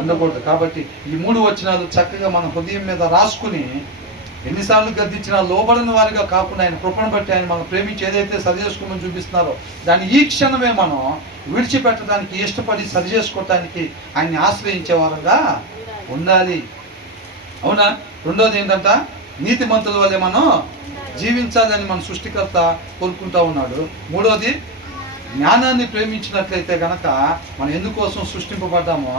ఉండకూడదు. కాబట్టి ఈ 3 వచనాలు చక్కగా మన హృదయం మీద రాసుకుని ఎన్నిసార్లు గద్దించినా లోబడిన వారిగా కాకుండా ఆయన కృపను బట్టి ఆయన మనం ప్రేమించి ఏదైతే సరి చేసుకోమని చూపిస్తున్నారో దాన్ని ఈ క్షణమే మనం విడిచిపెట్టడానికి ఇష్టపడి సరి చేసుకోవటానికి ఆయన్ని ఆశ్రయించే వారంగా ఉండాలి. అవునా? రెండోది ఏంటంట, నీతిమంతుల వల్లే మనం జీవించాలని మన సృష్టికర్త కోరుకుంటా ఉన్నాడు. మూడోది, జ్ఞానాన్ని ప్రేమించినట్లయితే కనుక మనం ఎందుకోసం సృష్టింపబడ్డామో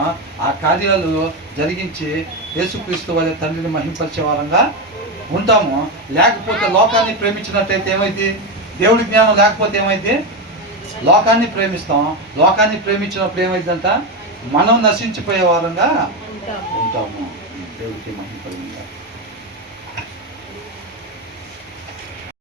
ఆ కార్యాలు జరిగించి యేసుక్రీస్తు వల్లే తండ్రిని మహింపరిచే వారంగా ఉంటాము. లేకపోతే లోకాన్ని ప్రేమించినట్లయితే ఏమైంది? దేవుడి జ్ఞానం లేకపోతే ఏమైంది? లోకాన్ని ప్రేమిస్తాం. లోకాన్ని ప్రేమించినప్పుడు ఏమైందంట? మనం నశించిపోయే వారంగా ఉంటాము. దేవుడికి మహిమ కలుగును గాక.